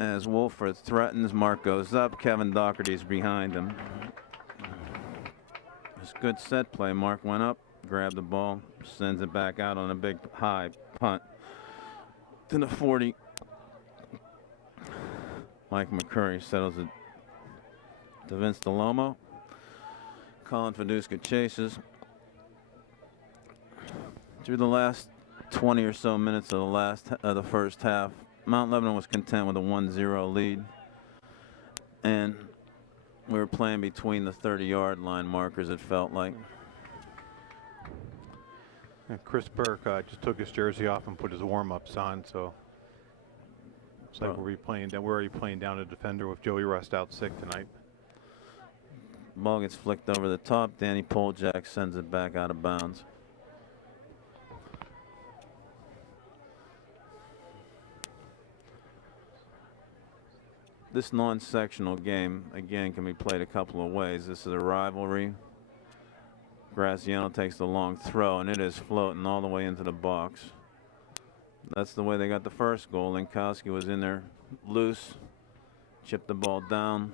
As Wolford threatens, Mark goes up. Kevin Doherty's behind him. It's good set play. Mark went up, grabbed the ball, sends it back out on a big high punt to the 40. Mike McCurry settles it to Vince DeLomo. Colin Feduska chases. Through the last 20 or so minutes of the first half, Mount Lebanon was content with a 1-0 lead. And we were playing between the 30-yard line markers, it felt like. And Chris Burke just took his jersey off and put his warm-ups on, so it's like we're already playing down a defender with Joey Rust out sick tonight. Ball gets flicked over the top. Danny Poljak sends it back out of bounds. This non-sectional game, again, can be played a couple of ways. This is a rivalry. Graciano takes the long throw, and it is floating all the way into the box. That's the way they got the first goal. Linkowski was in there loose, chipped the ball down,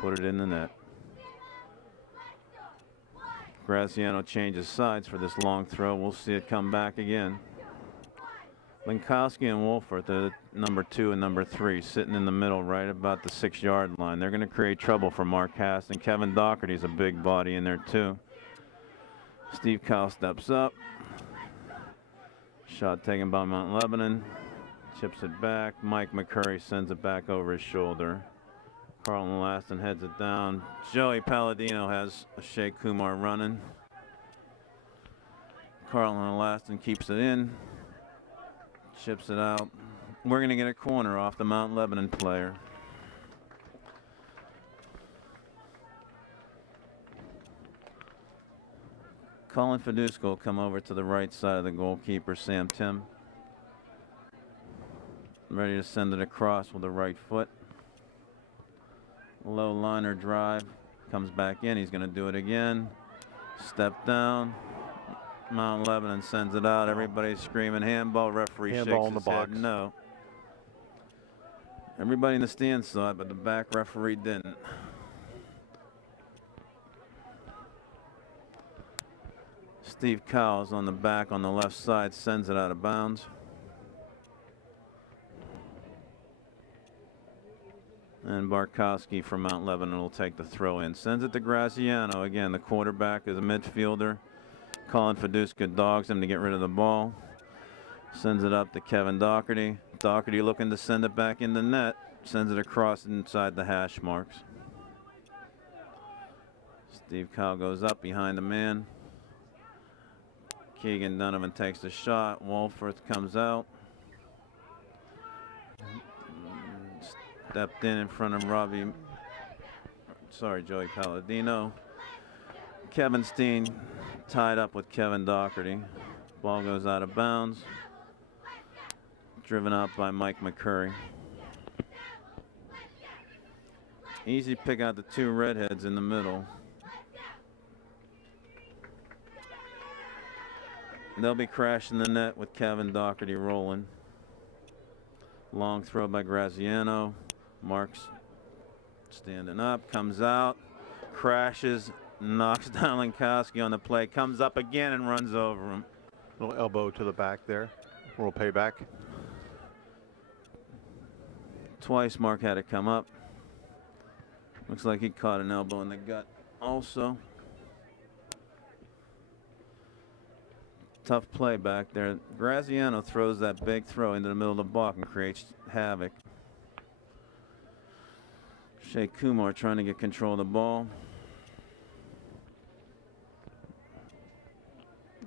put it in the net. Graziano changes sides for this long throw. We'll see it come back again. Linkowski and Wolfert, the number 2 and number 3, sitting in the middle right about the 6-yard line. They're going to create trouble for Mark Hass, and Kevin Doherty's a big body in there too. Steve Kyle steps up. Shot taken by Mount Lebanon. Chips it back. Mike McCurry sends it back over his shoulder. Carlton Laston heads it down. Joey Palladino has Shea Kumar running. Carlton Laston keeps it in. Chips it out. We're going to get a corner off the Mount Lebanon player. Colin Fidusko will come over to the right side of the goalkeeper, Sam Tim. Ready to send it across with the right foot. Low liner drive. Comes back in. He's going to do it again. Step down. Mount Lebanon sends it out. Everybody's screaming handball. Referee Handball shakes in the his head box. no. Everybody in the stands saw it, but the back referee didn't. Steve Cowles on the back on the left side sends it out of bounds. And Barkowski from Mount Lebanon will take the throw in. Sends it to Graziano. Again, the quarterback is a midfielder. Colin Fiduska dogs him to get rid of the ball. Sends it up to Kevin Doherty. Doherty looking to send it back in the net. Sends it across inside the hash marks. Steve Kyle goes up behind the man. Keegan Donovan takes the shot. Wolfert comes out. Stepped in front of Joey Palladino. Kevin Steen tied up with Kevin Doherty. Ball goes out of bounds. Driven out by Mike McCurry. Easy pick out the 2 redheads in the middle. They'll be crashing the net with Kevin Doherty rolling. Long throw by Graziano. Marks standing up, comes out, crashes, knocks down Linkowski on the play, comes up again and runs over him. Little elbow to the back there. Little payback. Twice Mark had to come up. Looks like he caught an elbow in the gut also. Tough play back there. Graziano throws that big throw into the middle of the block and creates havoc. Shea Kumar trying to get control of the ball.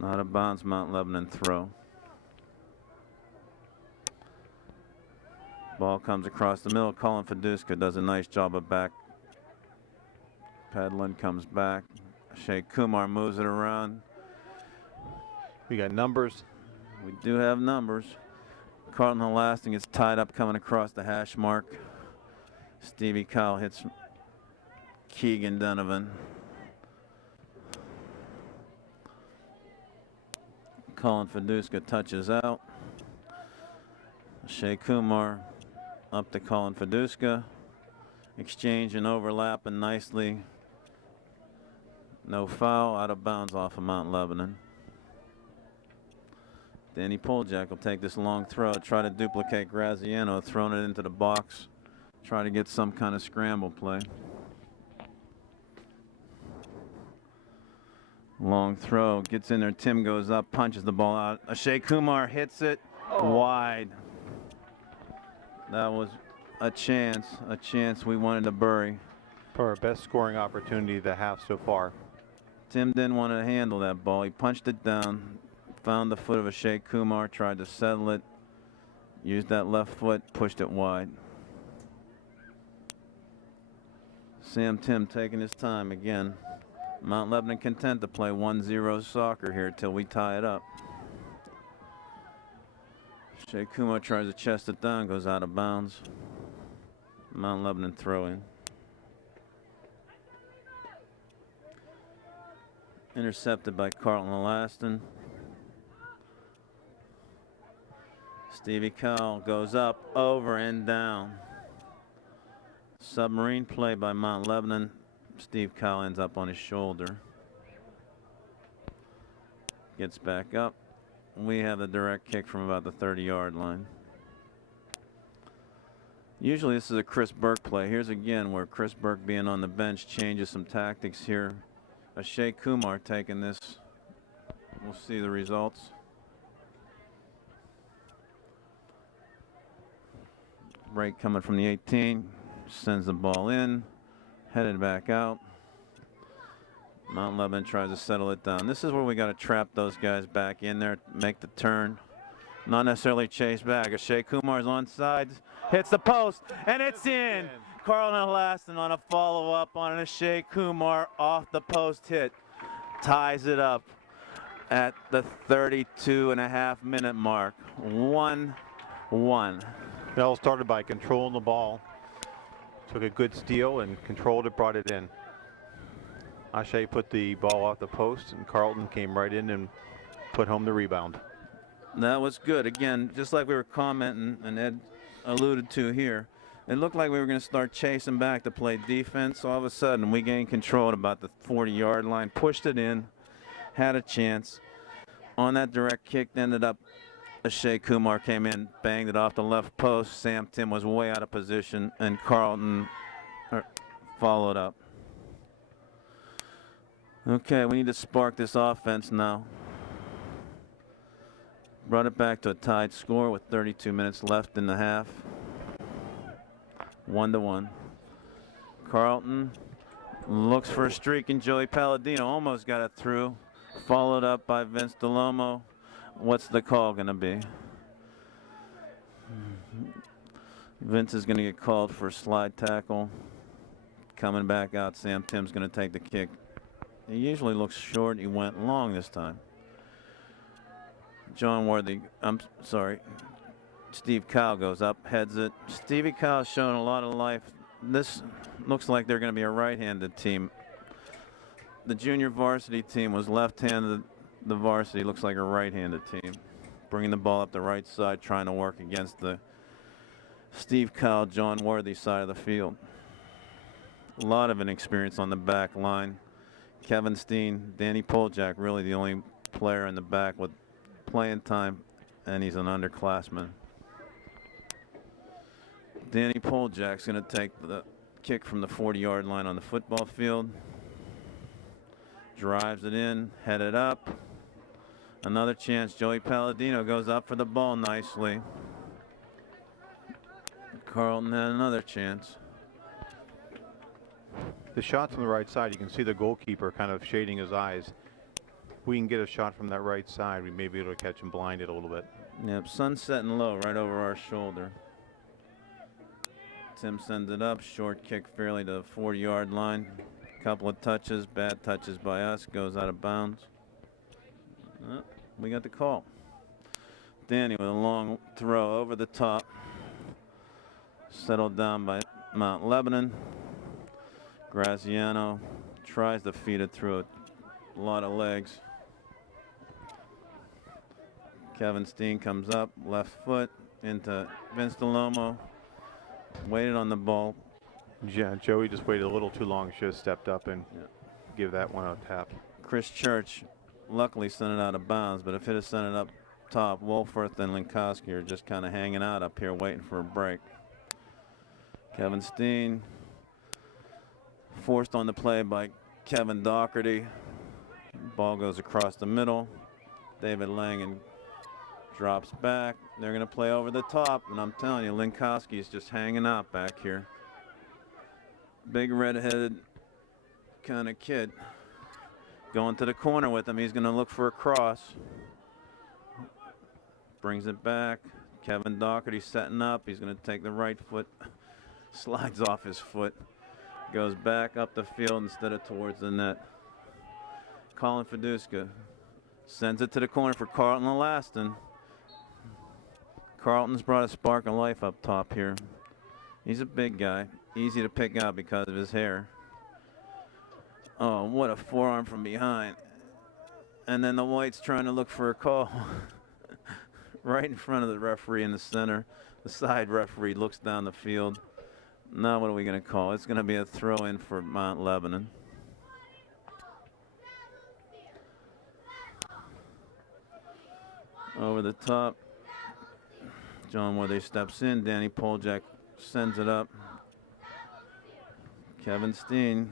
Out of bounds, Mount Lebanon throw. Ball comes across the middle. Colin Fiduska does a nice job of back pedaling, comes back. Shea Kumar moves it around. We got numbers. We do have numbers. Carlton Lasting is tied up coming across the hash mark. Stevie Kyle hits Keegan Donovan. Colin Fiduska touches out. Shea Kumar up to Colin Fiduska. Exchange and overlapping nicely. No foul, out of bounds off of Mount Lebanon. Danny Poljak will take this long throw, try to duplicate Graziano, throwing it into the box. Try to get some kind of scramble play. Long throw, gets in there. Tim goes up, punches the ball out. Shea Kumar hits it wide. That was a chance we wanted to bury. For our best scoring opportunity of the half so far. Tim didn't want to handle that ball. He punched it down, found the foot of Shea Kumar, tried to settle it, used that left foot, pushed it wide. Sam Tim taking his time again. Mount Lebanon content to play 1-0 soccer here till we tie it up. Shea Kumar tries to chest it down, goes out of bounds. Mount Lebanon throw in. Intercepted by Carlton Laston. Stevie Kyle goes up, over and down. Submarine play by Mount Lebanon. Steve Kyle ends up on his shoulder. Gets back up. We have a direct kick from about the 30-yard line. Usually this is a Chris Burke play. Here's again where Chris Burke, being on the bench, changes some tactics here. Shea Kumar taking this. We'll see the results. Break coming from the 18. Sends the ball in. Headed back out. Mount Lebanon tries to settle it down. This is where we got to trap those guys back in there, make the turn. Not necessarily chase back. Shea Kumar's onside, hits the post, and it's in. Carlton Elaston on a follow-up on a Shea Kumar off the post hit. Ties it up at the 32.5-minute mark. 1-1. It all started by controlling the ball. Took a good steal and controlled it, brought it in. Ashe put the ball off the post, and Carlton came right in and put home the rebound. That was good. Again, just like we were commenting and Ed alluded to here, it looked like we were going to start chasing back to play defense. All of a sudden, we gained control at about the 40-yard line, pushed it in, had a chance. On that direct kick, ended up, Shea Kumar came in, banged it off the left post. Sam Tim was way out of position, and Carlton followed up. Okay, we need to spark this offense now. Brought it back to a tied score with 32 minutes left in the half. 1-1. Carlton looks for a streak, and Joey Palladino almost got it through. Followed up by Vince DeLomo. What's the call going to be? Vince is going to get called for a slide tackle. Coming back out, Sam Tim's going to take the kick. He usually looks short. He went long this time. Steve Kyle goes up, heads it. Stevie Kyle's showing a lot of life. This looks like they're going to be a right-handed team. The junior varsity team was left-handed. The varsity looks like a right-handed team. Bringing the ball up the right side, trying to work against the Steve Kyle, John Worthy side of the field. A lot of inexperience on the back line. Kevin Steen, Danny Poljak, really the only player in the back with playing time, and he's an underclassman. Danny Poljak's going to take the kick from the 40-yard line on the football field. Drives it in, headed up. Another chance. Joey Palladino goes up for the ball nicely. Carlton had another chance. The shot's on the right side. You can see the goalkeeper kind of shading his eyes. If we can get a shot from that right side, we may be able to catch him blinded a little bit. Yep, sun setting low right over our shoulder. Tim sends it up. Short kick fairly to the 40-yard line. Couple of touches, bad touches by us. Goes out of bounds. We got the call. Danny with a long throw over the top. Settled down by Mount Lebanon. Graziano tries to feed it through a lot of legs. Kevin Steen comes up, left foot into Vince DeLomo. Waited on the ball. Yeah, Joey just waited a little too long. Should have stepped up and give that one a tap. Chris Church luckily sent it out of bounds, but if it had sent it up top, Wolforth and Linkowski are just kind of hanging out up here waiting for a break. Kevin Steen forced on the play by Kevin Doherty. Ball goes across the middle. David Langen drops back. They're going to play over the top, and I'm telling you, Linkowski is just hanging out back here. Big red-headed kind of kid. Going to the corner with him. He's going to look for a cross. Brings it back. Kevin Doherty setting up. He's going to take the right foot. Slides off his foot. Goes back up the field instead of towards the net. Colin Fiduska sends it to the corner for Carlton Elaston. Carlton's brought a spark of life up top here. He's a big guy. Easy to pick out because of his hair. Oh, what a forearm from behind. And then the White's trying to look for a call. Right in front of the referee in the center. The side referee looks down the field. Now what are we going to call? It's going to be a throw-in for Mount Lebanon. Over the top. John Worthy steps in. Danny Poljak sends it up. Kevin Steen.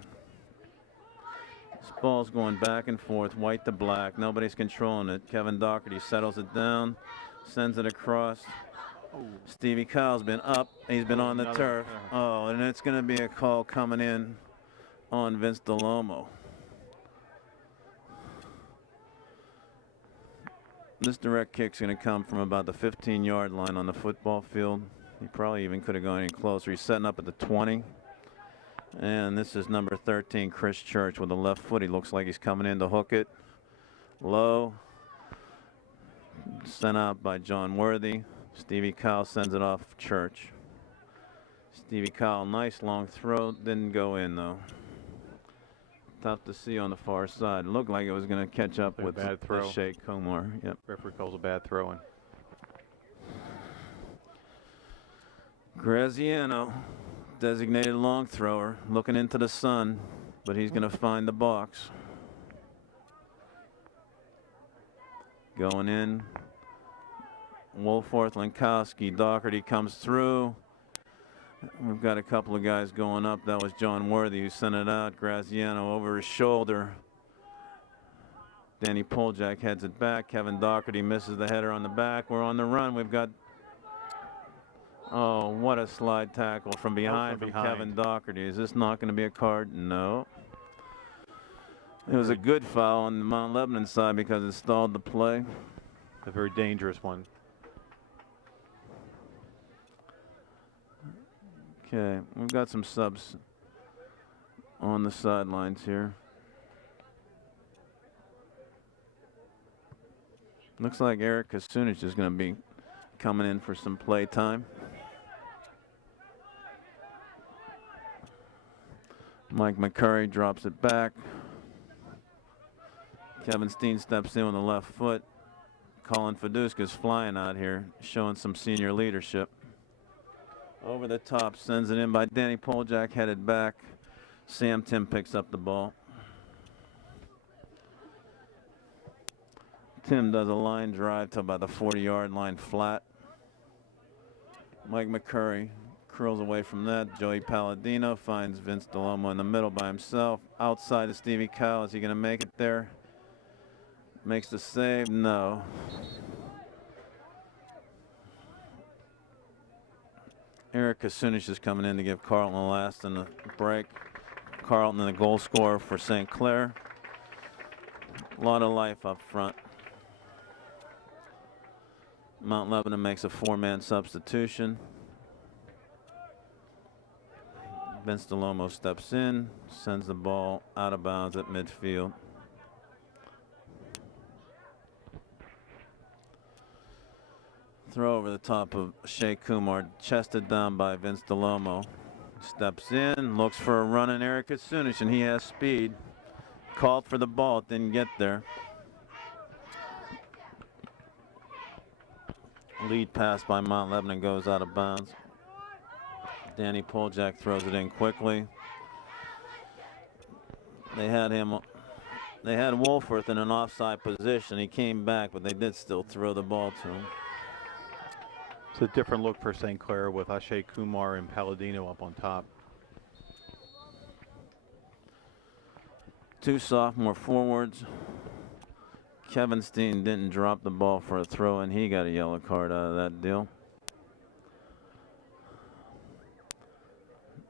This ball's going back and forth, white to black. Nobody's controlling it. Kevin Doherty settles it down, sends it across. Stevie Kyle's been up. He's been on the turf. Oh, and it's going to be a call coming in on Vince DeLomo. This direct kick's going to come from about the 15-yard line on the football field. He probably even could have gone any closer. He's setting up at the 20. And this is number 13, Chris Church, with the left foot. He looks like he's coming in to hook it. Low. Sent out by John Worthy. Stevie Kyle sends it off Church. Stevie Kyle, nice long throw. Didn't go in, though. Tough to see on the far side. Looked like it was going to catch up with bad throw. Shea Kumar. Yep. Referee calls a bad throw-in. Graziano, designated long thrower, looking into the sun, but he's going to find the box. Going in. Wolforth, Lankowski, Doherty comes through. We've got a couple of guys going up. That was John Worthy who sent it out. Graziano over his shoulder. Danny Poljak heads it back. Kevin Doherty misses the header on the back. We're on the run. We've got, oh, what a slide tackle from behind from Kevin Doherty. Is this not going to be a card? No. It was a good foul on the Mount Lebanon side because it stalled the play. A very dangerous one. Okay, we've got some subs on the sidelines here. Looks like Eric Kasunich is going to be coming in for some play time. Mike McCurry drops it back. Kevin Steen steps in with the left foot. Colin Fiduska's flying out here, showing some senior leadership. Over the top, sends it in by Danny Poljak, headed back. Sam Tim picks up the ball. Tim does a line drive to about the 40-yard line flat. Mike McCurry curls away from that. Joey Palladino finds Vince DeLomo in the middle by himself. Outside of Stevie Kyle. Is he going to make it there? Makes the save? No. Eric Kasunich is coming in to give Carlton a last in the break. Carlton the goal scorer for St. Clair. A lot of life up front. Mount Lebanon makes a 4-man substitution. Vince DeLomo steps in, sends the ball out of bounds at midfield. Throw over the top of Shea Kumar, chested down by Vince DeLomo. Steps in, looks for a run in Eric Kasunich, and he has speed. Called for the ball, it didn't get there. Lead pass by Mount Lebanon goes out of bounds. Danny Poljak throws it in quickly. They had Wolforth in an offside position. He came back, but they did still throw the ball to him. It's a different look for St. Clair with Ashe Kumar and Palladino up on top. Two sophomore forwards. Kevin Steen didn't drop the ball for a throw, and he got a yellow card out of that deal.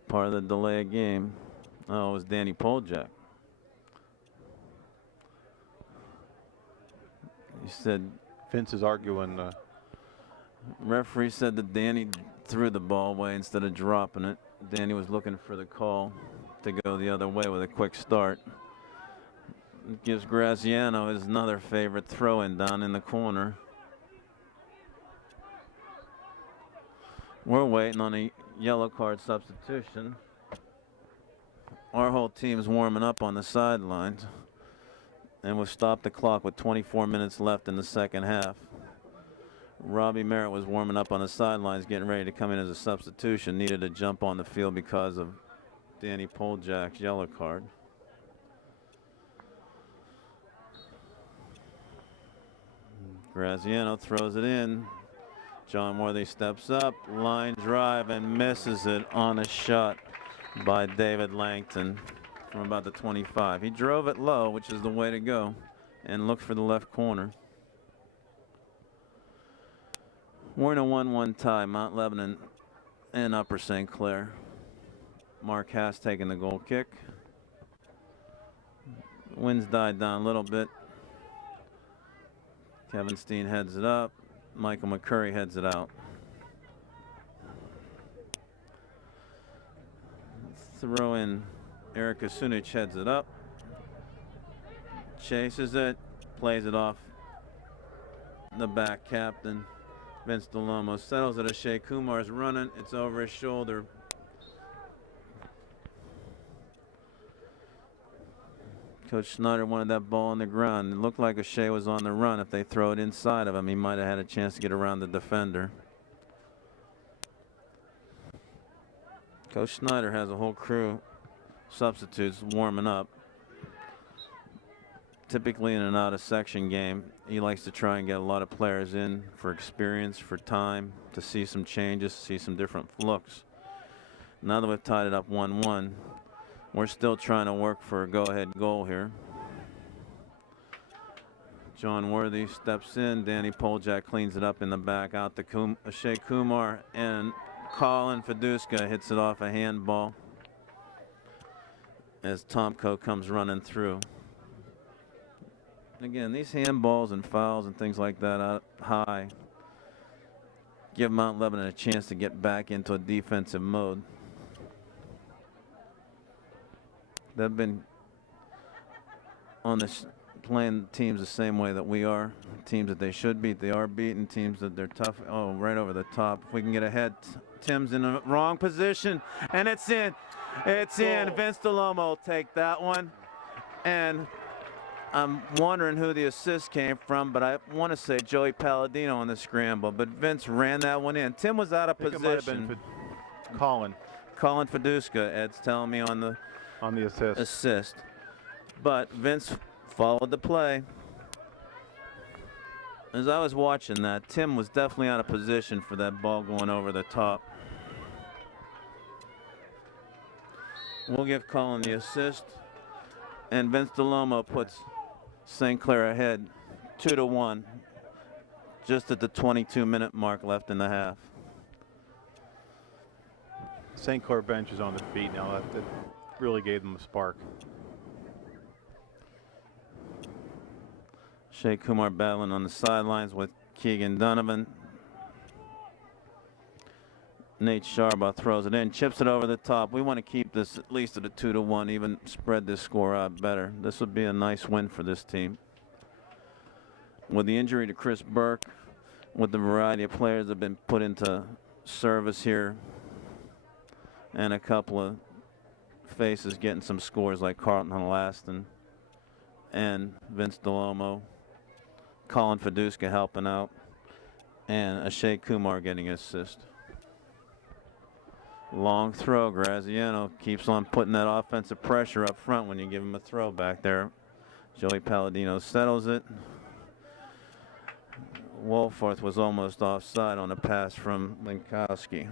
Part of the delay of game. Oh, it was Danny Poljak. He said Vince is arguing. Referee said that Danny threw the ball away instead of dropping it. Danny was looking for the call to go the other way with a quick start. It gives Graziano his another favorite throw-in down in the corner. We're waiting on a yellow card substitution. Our whole team's warming up on the sidelines. And we've stopped the clock with 24 minutes left in the second half. Robbie Merritt was warming up on the sidelines, getting ready to come in as a substitution. Needed to jump on the field because of Danny Poljak's yellow card. Graziano throws it in. John Worthy steps up, line drive, and misses it on a shot by David Langton from about the 25. He drove it low, which is the way to go, and looked for the left corner. We're in a 1-1 tie, Mount Lebanon and Upper St. Clair. Mark Haas taking the goal kick. Winds died down a little bit. Kevin Steen heads it up. Michael McCurry heads it out. Throw in. Eric Sunic heads it up. Chases it. Plays it off the back captain. Vince Delomo settles it. Shea Kumar's running. It's over his shoulder. Coach Snyder wanted that ball on the ground. It looked like O'Shea was on the run. If they throw it inside of him, he might have had a chance to get around the defender. Coach Snyder has a whole crew substitutes warming up. Typically in an out-of-section game, he likes to try and get a lot of players in for experience, for time, to see some changes, see some different looks. Now that we've tied it up 1-1, we're still trying to work for a go-ahead goal here. John Worthy steps in. Danny Poljak cleans it up in the back. Out to Shea Kumar, and Colin Fiduska hits it off a handball as Tomko comes running through. Again, these handballs and fouls and things like that out high give Mount Lebanon a chance to get back into a defensive mode. They've been on this playing teams the same way that we are. Teams that they should beat, they are beating. Teams that they're tough. Oh, right over the top. If we can get ahead, Tim's in the wrong position, and it's in. It's in. Vince Delomo will take that one. And I'm wondering who the assist came from, but I want to say Joey Palladino on the scramble. But Vince ran that one in. Tim was out of position. It might have been Colin. Colin Fiduska, Ed's telling me on the assist. But Vince followed the play. As I was watching that, Tim was definitely out of position for that ball going over the top. We'll give Colin the assist. And Vince Delomo puts St. Clair ahead 2-1 just at the 22-minute mark left in the half. St. Clair bench is on the feet now. That really gave them a spark. Shea Kumar battling on the sidelines with Keegan Donovan. Nate Sharbaugh throws it in, chips it over the top. We want to keep this at least at a 2-1, even spread this score out better. This would be a nice win for this team. With the injury to Chris Burke, with the variety of players that have been put into service here, and a couple of faces getting some scores like Carlton Laston and Vince Delomo, Colin Fiduska helping out, and Shea Kumar getting an assist. Long throw. Graziano keeps on putting that offensive pressure up front when you give him a throw back there. Joey Palladino settles it. Wolforth was almost offside on a pass from Linkowski.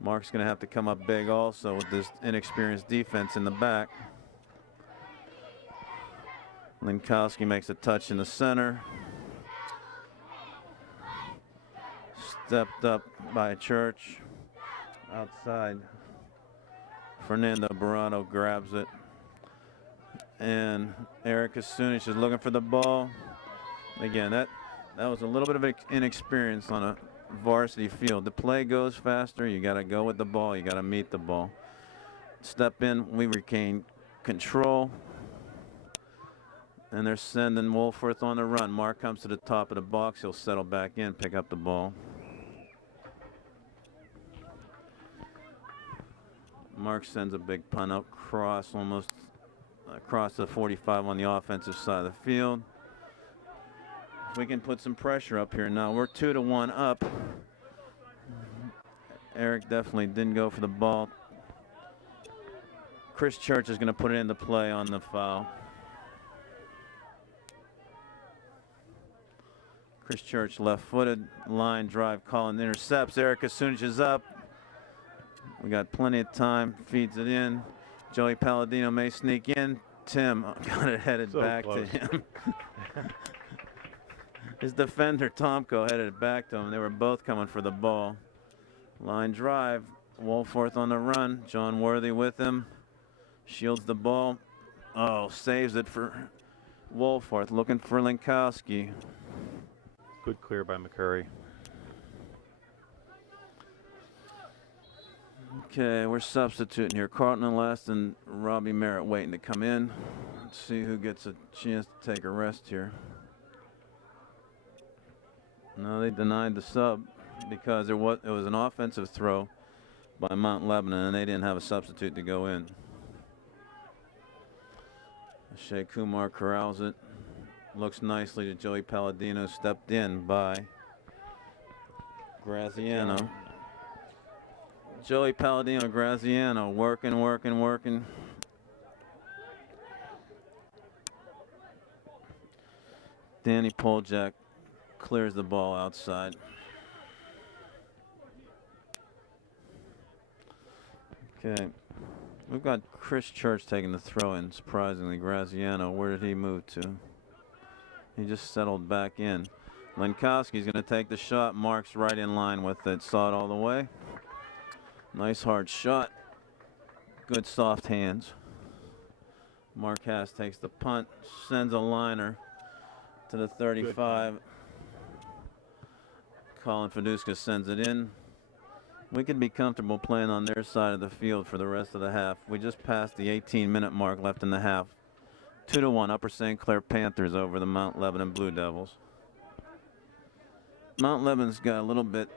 Mark's going to have to come up big also with this inexperienced defense in the back. Linkowski makes a touch in the center. Stepped up by Church. Outside. Fernando Barano grabs it. And Eric Sunic is looking for the ball. Again, that was a little bit of inexperience on a varsity field. The play goes faster. You got to go with the ball. You got to meet the ball. Step in. We regain control. And they're sending Wolforth on the run. Mark comes to the top of the box. He'll settle back in, pick up the ball. Mark sends a big punt out cross, almost across the 45 on the offensive side of the field. If we can put some pressure up here now. We're 2-1 up. Eric definitely didn't go for the ball. Chris Church is going to put it into play on the foul. Chris Church left-footed. Line drive, Collin intercepts. Erica Sunic is up. We got plenty of time. Feeds it in. Joey Palladino may sneak in. Tim got it headed back to him. His defender, Tomko, headed it back to him. They were both coming for the ball. Line drive. Wolforth on the run. John Worthy with him. Shields the ball. Oh, saves it for Wolforth. Looking for Linkowski. Good clear by McCurry. Okay, we're substituting here. Carlton and Last and Robbie Merritt waiting to come in. Let's see who gets a chance to take a rest here. No, they denied the sub because it was an offensive throw by Mount Lebanon, and they didn't have a substitute to go in. Shea Kumar corrals it. Looks nicely to Joey Palladino, stepped in by Graziano. Joey Palladino, Graziano, working. Danny Poljak clears the ball outside. Okay. We've got Chris Church taking the throw in, surprisingly. Graziano, where did he move to? He just settled back in. Linkowski's going to take the shot. Mark's right in line with it. Saw it all the way. Nice hard shot. Good soft hands. Mark Haas takes the punt, sends a liner to the 35. Colin Fiduska sends it in. We can be comfortable playing on their side of the field for the rest of the half. We just passed the 18-minute mark left in the half. 2-1 Upper St. Clair Panthers over the Mount Lebanon Blue Devils. Mount Lebanon's got a little bit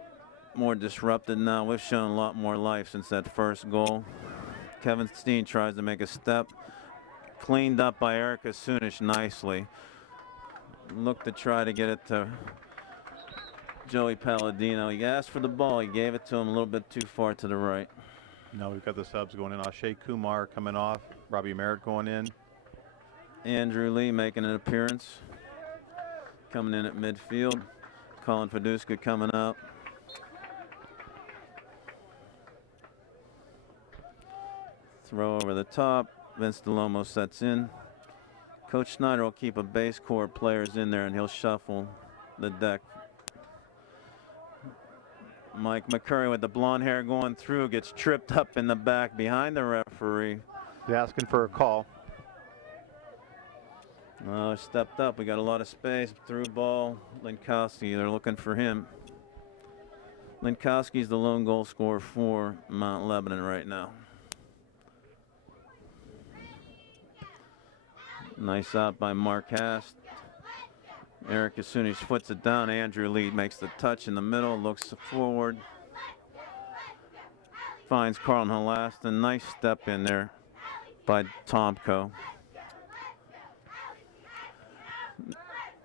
more disrupted now. We've shown a lot more life since that first goal. Kevin Steen tries to make a step. Cleaned up by Erica Sunic nicely. Looked to try to get it to Joey Palladino. He asked for the ball. He gave it to him a little bit too far to the right. Now we've got the subs going in. Shea Kumar coming off. Robbie Merritt going in. Andrew Lee making an appearance. Coming in at midfield. Colin Fiduska coming up. Throw over the top. Vince DeLomo sets in. Coach Snyder will keep a base core of players in there and he'll shuffle the deck. Mike McCurry with the blonde hair going through gets tripped up in the back behind the referee. He's asking for a call. Stepped up. We got a lot of space. Through ball. Linkowski, they're looking for him. Linkowski's the lone goal scorer for Mount Lebanon right now. Nice out by Mark Hast. Eric Sunic foots it down. Andrew Lee makes the touch in the middle, looks forward. Finds Carlton Halaston. Nice step in there by Tomko.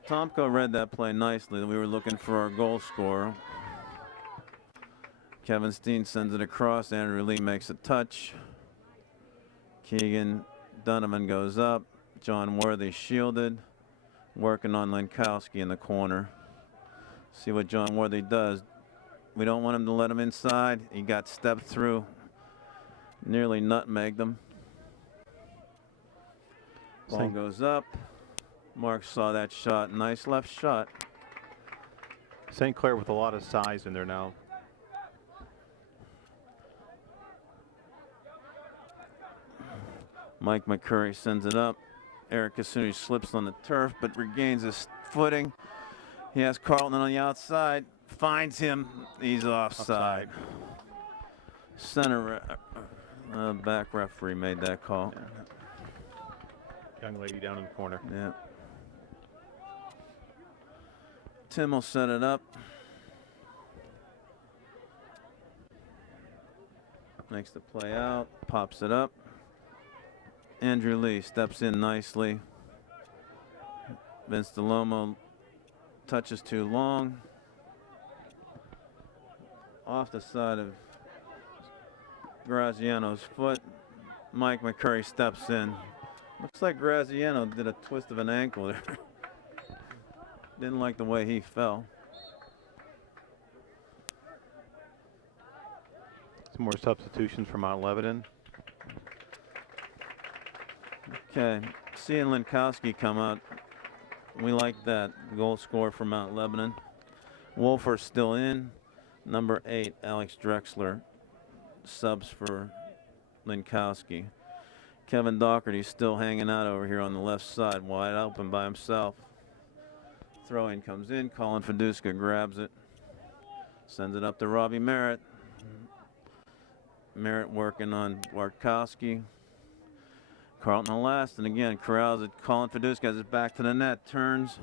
Tomko read that play nicely. We were looking for our goal scorer. Kevin Steen sends it across. Andrew Lee makes a touch. Keegan Donovan goes up. John Worthy shielded. Working on Linkowski in the corner. See what John Worthy does. We don't want him to let him inside. He got stepped through. Nearly nutmegged him. Ball goes up. Mark saw that shot. Nice left shot. St. Clair with a lot of size in there now. Mike McCurry sends it up. Eric Sunic slips on the turf but regains his footing. He has Carlton on the outside. Finds him. He's offside. Center back referee made that call. Young lady down in the corner. Yeah. Tim will set it up. Makes the play out. Pops it up. Andrew Lee steps in nicely. Vince DeLomo touches too long. Off the side of Graziano's foot. Mike McCurry steps in. Looks like Graziano did a twist of an ankle there. Didn't like the way he fell. Some more substitutions for Mount Lebanon. Okay, seeing Linkowski come out, we like that. Goal scorer for Mount Lebanon. Wolfer still in. Number 8, Alex Drexler, subs for Linkowski. Kevin Doherty still hanging out over here on the left side, wide open by himself. Throw-in comes in. Colin Fiduska grabs it, sends it up to Robbie Merritt. Merritt working on Bartkowski. Carlton last, and again corrals it. Colin Fiduska has it back to the net, turns.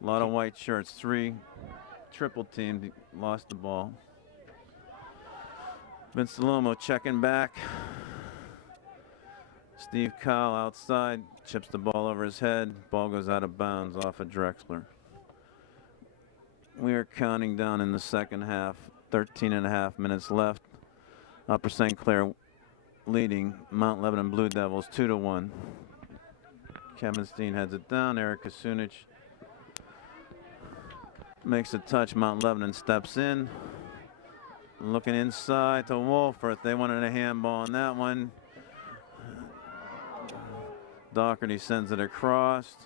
A lot of white shirts. 3 triple teamed, lost the ball. Vince Delomo checking back. Steve Kyle outside, chips the ball over his head. Ball goes out of bounds off of Drexler. We are counting down in the second half. 13.5 minutes left. Upper St. Clair leading Mount Lebanon Blue Devils 2-1. Kevin Steen heads it down. Eric Kasunich makes a touch. Mount Lebanon steps in. Looking inside to Wolfert. They wanted a handball on that one. Doherty sends it across.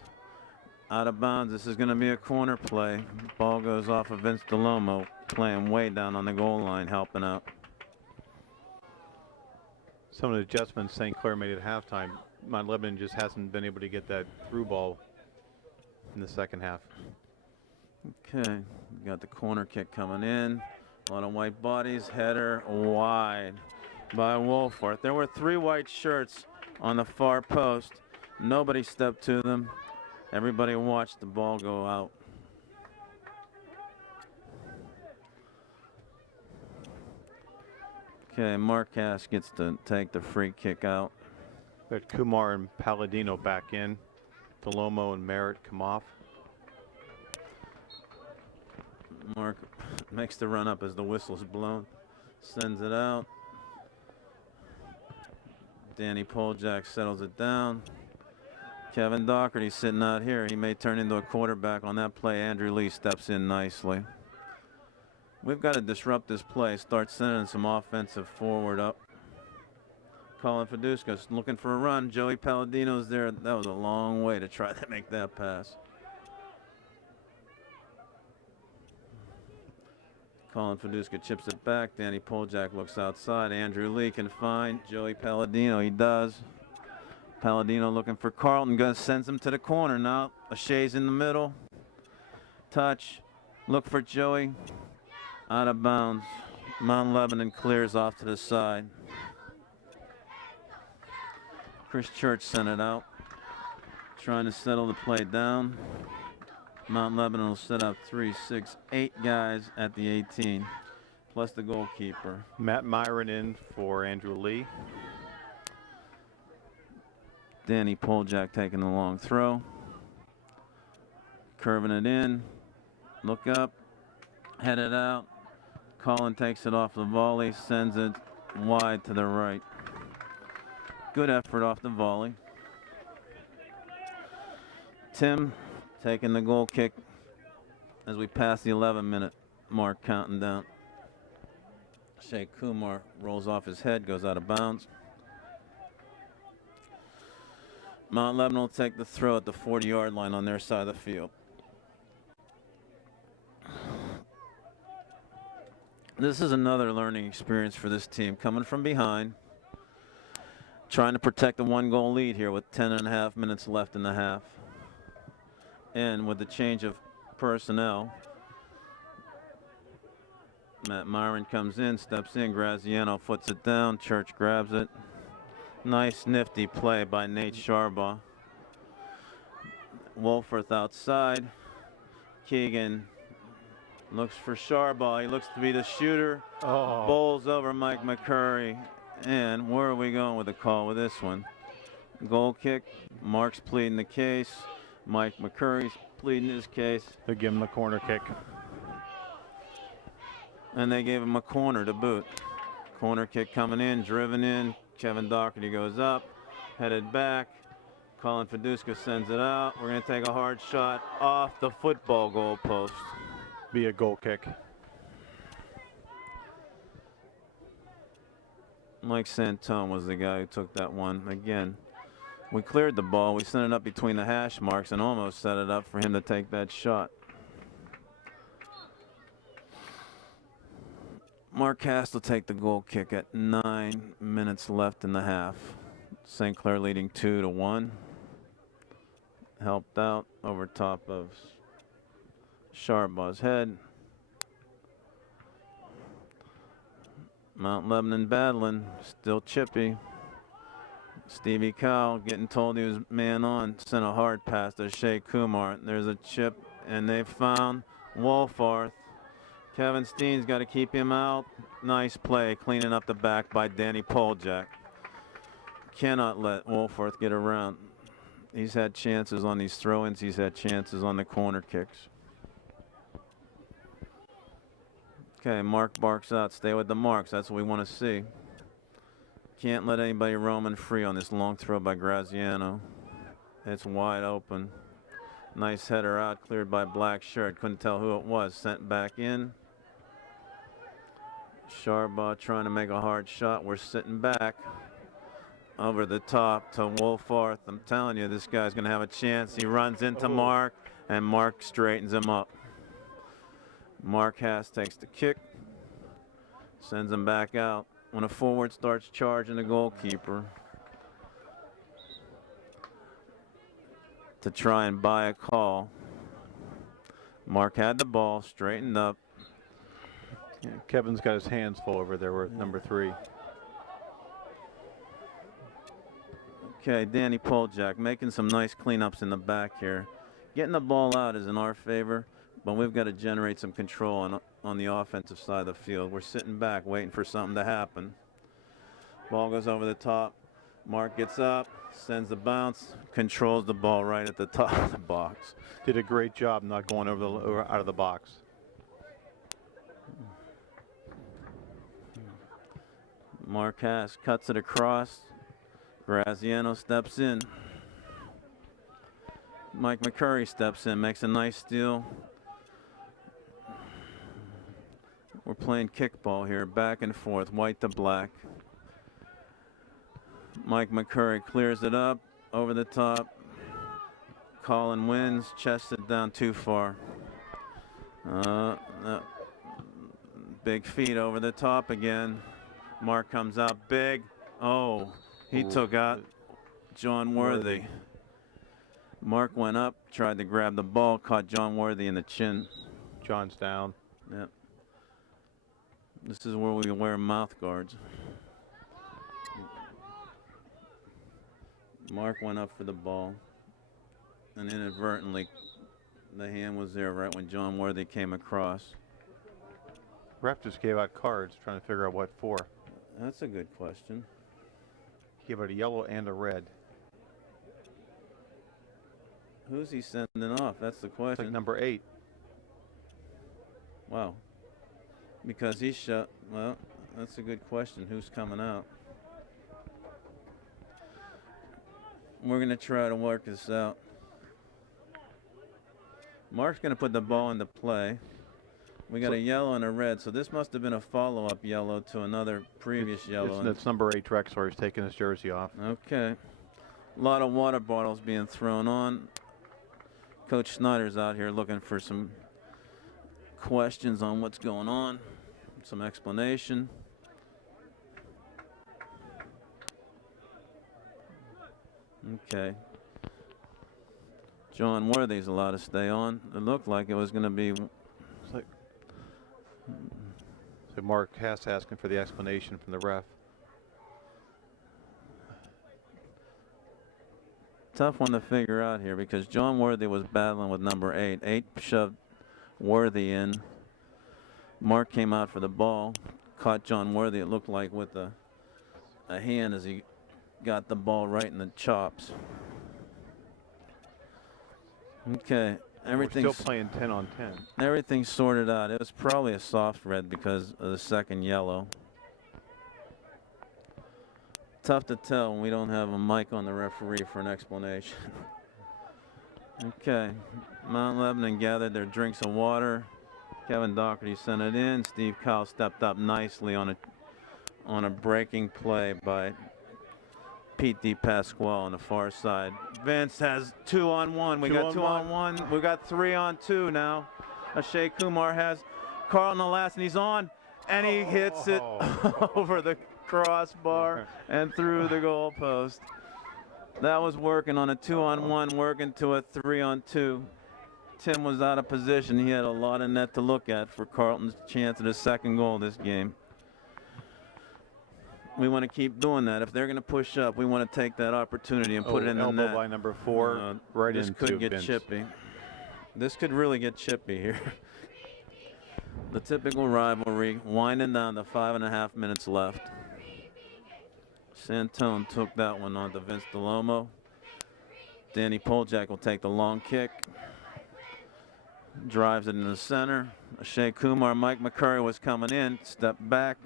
Out of bounds. This is going to be a corner play. Ball goes off of Vince Delomo, playing way down on the goal line, helping out. Some of the adjustments St. Clair made at halftime. Mount Lebanon just hasn't been able to get that through ball in the second half. Okay, we got the corner kick coming in. A lot of white bodies. Header wide by Wolford. There were 3 white shirts on the far post. Nobody stepped to them. Everybody watched the ball go out. Okay, Marcas gets to take the free kick out. Got Kumar and Palladino back in. Delomo and Merritt come off. Mark makes the run up as the whistle's blown. Sends it out. Danny Poljak settles it down. Kevin Doherty sitting out here. He may turn into a quarterback on that play. Andrew Lee steps in nicely. We've got to disrupt this play. Start sending some offensive forward up. Colin Fiduska's looking for a run. Joey Palladino's there. That was a long way to try to make that pass. Colin Fiduska chips it back. Danny Poljak looks outside. Andrew Lee can find Joey Palladino. He does. Palladino looking for Carlton. Sends him to the corner now. O'Shea's in the middle. Touch. Look for Joey. Out of bounds. Mount Lebanon clears off to the side. Chris Church sent it out. Trying to settle the play down. Mount Lebanon will set up 3, 6, 8 guys at the 18, plus the goalkeeper. Matt Myron in for Andrew Lee. Danny Poljak taking the long throw. Curving it in. Look up. Headed out. Colin takes it off the volley. Sends it wide to the right. Good effort off the volley. Tim taking the goal kick as we pass the 11-minute mark, counting down. Shea Kumar rolls off his head, goes out of bounds. Mount Lebanon will take the throw at the 40-yard line on their side of the field. This is another learning experience for this team, coming from behind, trying to protect the 1-goal lead here with 10.5 minutes left in the half. And with the change of personnel, Matt Myron comes in, steps in, Graziano foots it down, Church grabs it. Nice nifty play by Nate Sharbaugh. Wolforth outside. Keegan looks for Sharbaugh. He looks to be the shooter. Oh. Bowls over Mike McCurry. And where are we going with the call with this one? Goal kick. Mark's pleading the case. Mike McCurry's pleading his case. They give him the corner kick. And they gave him a corner to boot. Corner kick coming in, driven in. Kevin Doherty goes up, headed back. Colin Fiduska sends it out. We're going to take a hard shot off the football goal post. Be a goal kick. Mike Santone was the guy who took that one. Again, we cleared the ball. We sent it up between the hash marks and almost set it up for him to take that shot. Mark Hass will take the goal kick at 9 minutes left in the half. St. Clair leading 2-1. Helped out over top of Sharbaugh's head. Mount Lebanon battling, still chippy. Stevie Kyle getting told he was man on, sent a hard pass to Shea Kumar. There's a chip, and they found Wolfarth. Kevin Steen's got to keep him out. Nice play, cleaning up the back by Danny Poljak. Cannot let Wolfarth get around. He's had chances on these throw-ins. He's had chances on the corner kicks. Okay, Mark barks out. Stay with the marks. That's what we want to see. Can't let anybody roaming free on this long throw by Graziano. It's wide open. Nice header out, cleared by Black Shirt. Couldn't tell who it was. Sent back in. Sharbaugh trying to make a hard shot. We're sitting back. Over the top to Wolfarth. I'm telling you, this guy's going to have a chance. He runs into Mark, and Mark straightens him up. Mark Hass takes the kick, sends him back out. When a forward starts charging the goalkeeper to try and buy a call, Mark had the ball, straightened up. Yeah, Kevin's got his hands full over there with number 3. Okay, Danny Poljak making some nice cleanups in the back here. Getting the ball out is in our favor, but we've got to generate some control on the offensive side of the field. We're sitting back waiting for something to happen. Ball goes over the top. Mark gets up, sends the bounce, controls the ball right at the top of the box. Did a great job not going over out of the box. Mark Hass cuts it across. Graziano steps in. Mike McCurry steps in, makes a nice steal. We're playing kickball here, back and forth, white to black. Mike McCurry clears it up, over the top. Colin wins, chests it down too far. Big feet over the top again. Mark comes out big. Oh. He took out John Worthy. Mark went up, tried to grab the ball, caught John Worthy in the chin. John's down. Yep. This is where we wear mouth guards. Mark went up for the ball, and inadvertently, the hand was there right when John Worthy came across. Ref just gave out cards, trying to figure out what for. That's a good question. Give it a yellow and a red. Who's he sending off? That's the question. It's like number 8. Wow. Because he shot. Well, that's a good question. Who's coming out? We're going to try to work this out. Mark's going to put the ball into play. We got a yellow and a red, so this must have been a follow-up yellow to another previous yellow. That's number 8 Drexler. He's taking his jersey off. Okay. A lot of water bottles being thrown on. Coach Snyder's out here looking for some questions on what's going on, some explanation. Okay. John Worthy's allowed to stay on. It looked like it was going to be. So Mark Hass asking for the explanation from the ref. Tough one to figure out here because John Worthy was battling with number 8. 8 shoved Worthy in. Mark came out for the ball, caught John Worthy, it looked like, with a hand as he got the ball right in the chops. Okay. Everything's We're still playing 10 on 10. Everything's sorted out. It was probably a soft red because of the second yellow. tough to tell when we don't have a mic on the referee for an explanation. Okay, Mount Lebanon gathered their drinks of water. Kevin Doherty sent it in. Steve Kyle stepped up nicely on a breaking play by Pete DePasquale on the far side. Vince has 2-on-1. We got 2-on-1. We got 3-on-2 now. Ashay Kumar has Carlton the last, and he's on, and he hits it over the crossbar and through the goalpost. That was working on a 2-on-1, working to a 3-on-2. Tim was out of position. He had a lot of net to look at for Carlton's chance at his second goal this game. We want to keep doing that. If they're going to push up, we want to take that opportunity and put it in the net. Elbow by number 4, right into This could get Vince. chippy. This could really get chippy here. The typical rivalry, winding down to 5.5 minutes left. Santone took that one on to Vince DeLomo. Danny Poljak will take the long kick. Drives it in the center. Ashay Kumar, Mike McCurry was coming in. Step back.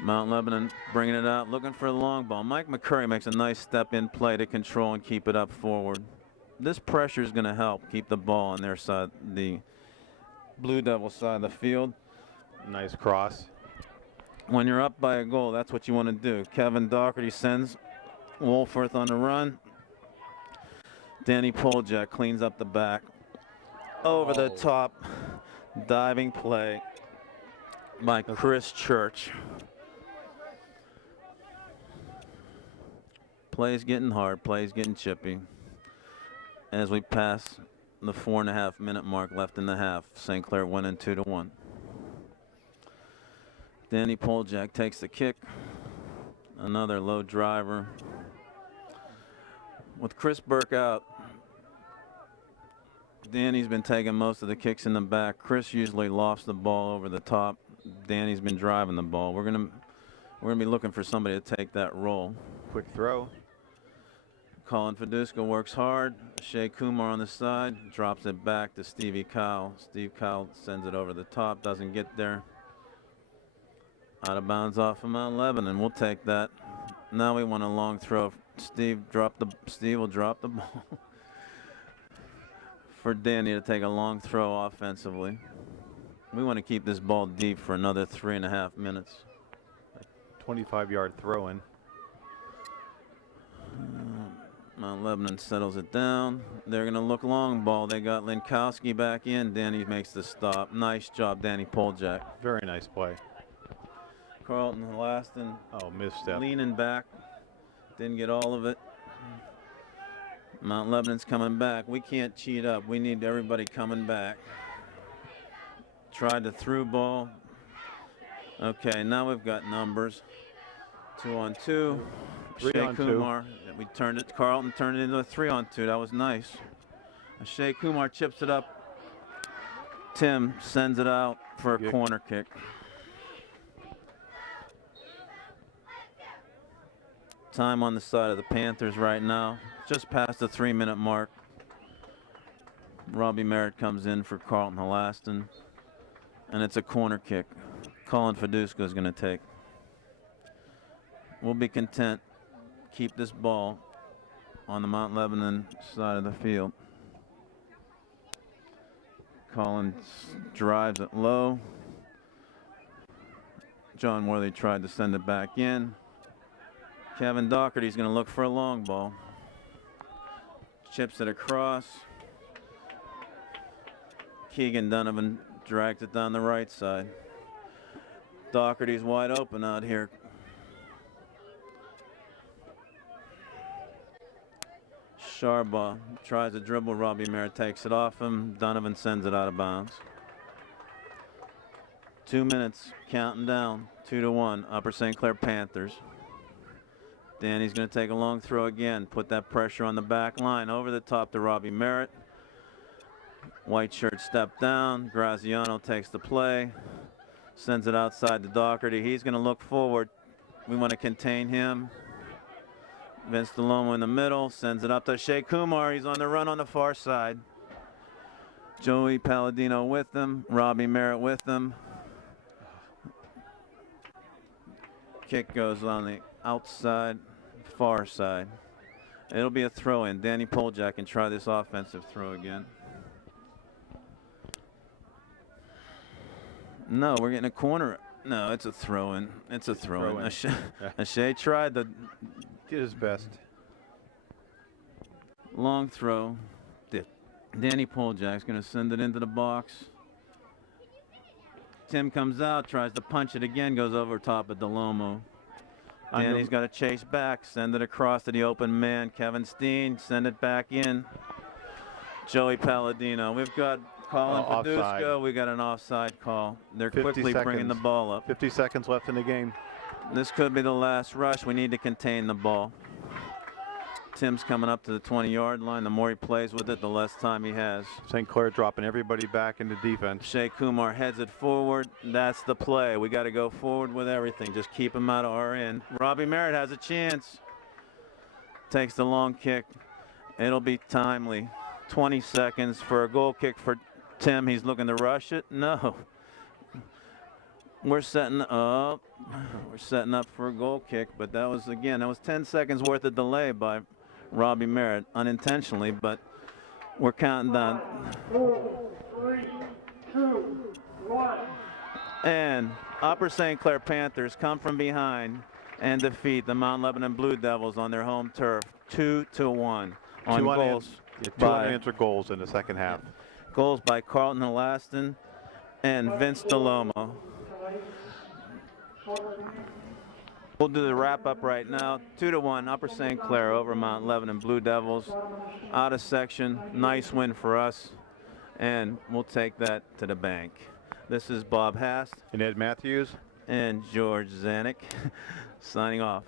Mount Lebanon bringing it out, looking for a long ball. Mike McCurry makes a nice step-in play to control and keep it up forward. This pressure is going to help keep the ball on their side, the Blue Devil side of the field. Nice cross. When you're up by a goal, that's what you want to do. Kevin Doherty sends Wolforth on the run. Danny Poljak cleans up the back. Over the top, diving play by Chris Church. Play's getting hard, play's getting chippy. As we pass the 4.5 minute mark left in the half, St. Clair winning 2-1. Danny Poljak takes the kick. Another low driver. With Chris Burke out, Danny's been taking most of the kicks in the back. Chris usually lofts the ball over the top. Danny's been driving the ball. We're gonna be looking for somebody to take that role. Quick throw. Colin Fiduska works hard. Ashay Kumar on the side, drops it back to Stevie Kyle. Steve Kyle sends it over the top, doesn't get there. Out of bounds off of Mount Lebanon. We'll take that. Now we want a long throw. Steve will drop the ball for Danny to take a long throw offensively. We want to keep this ball deep for another 3.5 minutes. 25-yard throw in. Mount Lebanon settles it down. They're going to look long ball. They got Linkowski back in. Danny makes the stop. Nice job, Danny Poljak. Very nice play. Carlton Laston. Oh, misstep. Leaning back. Didn't get all of it. Mount Lebanon's coming back. We can't cheat up. We need everybody coming back. Tried the through ball. Okay, now we've got numbers. 2-on-2. 3-on-2. Kumar. We turned it. Carlton turned it into a 3-on-2. That was nice. Ashay Kumar chips it up. Tim sends it out for a corner kick. Time on the side of the Panthers right now. Just past the 3-minute mark. Robbie Merritt comes in for Carlton Halaston. And it's a corner kick. Colin Fiduska is going to take. We'll be content. Keep this ball on the Mount Lebanon side of the field. Collins drives it low. John Worthy tried to send it back in. Kevin Doherty's going to look for a long ball. Chips it across. Keegan Donovan drags it down the right side. Doherty's wide open out here. Sharbaugh tries to dribble. Robbie Merritt takes it off him. Donovan sends it out of bounds. 2 minutes, counting down. 2-1, Upper St. Clair Panthers. Danny's going to take a long throw again. Put that pressure on the back line. Over the top to Robbie Merritt. White shirt step down. Graziano takes the play. Sends it outside to Doherty. He's going to look forward. We want to contain him. Vince DeLomo in the middle. Sends it up to Ashay Kumar. He's on the run on the far side. Joey Palladino with him. Robbie Merritt with him. Kick goes on the outside, far side. It'll be a throw in. Danny Poljak can try this offensive throw again. No, we're getting a corner. No, it's a throw in. It's a throw in. Ashay tried the. Did his best. Long throw. Danny Poljak's going to send it into the box. Tim comes out, tries to punch it again, goes over top of DeLomo. Danny's got to chase back, send it across to the open man. Kevin Steen, send it back in. Joey Palladino. We've got Colin Fiduska. We got an offside call. They're quickly bringing the ball up. 50 seconds left in the game. This could be the last rush. We need to contain the ball. Tim's coming up to the 20-yard line. The more he plays with it, the less time he has. St. Clair dropping everybody back into defense. Shea Kumar heads it forward. That's the play. We got to go forward with everything. Just keep him out of our end. Robbie Merritt has a chance. Takes the long kick. It'll be timely. 20 seconds for a goal kick for Tim. He's looking to rush it. No. We're setting up. We're setting up for a goal kick, but that was 10 seconds worth of delay by Robbie Merritt, unintentionally, but we're counting down. 4, 3, 2, 1. And Upper St. Clair Panthers come from behind and defeat the Mount Lebanon Blue Devils on their home turf, 2-1 on goals. Two unanswered goals in the second half. Goals by Carlton Elaston and Vince DeLomo. We'll do the wrap-up right now. 2-1, Upper St. Clair over Mount Lebanon Blue Devils. Out of section, nice win for us, and we'll take that to the bank. This is Bob Hast And Ed Matthews. and George Zanuck signing off.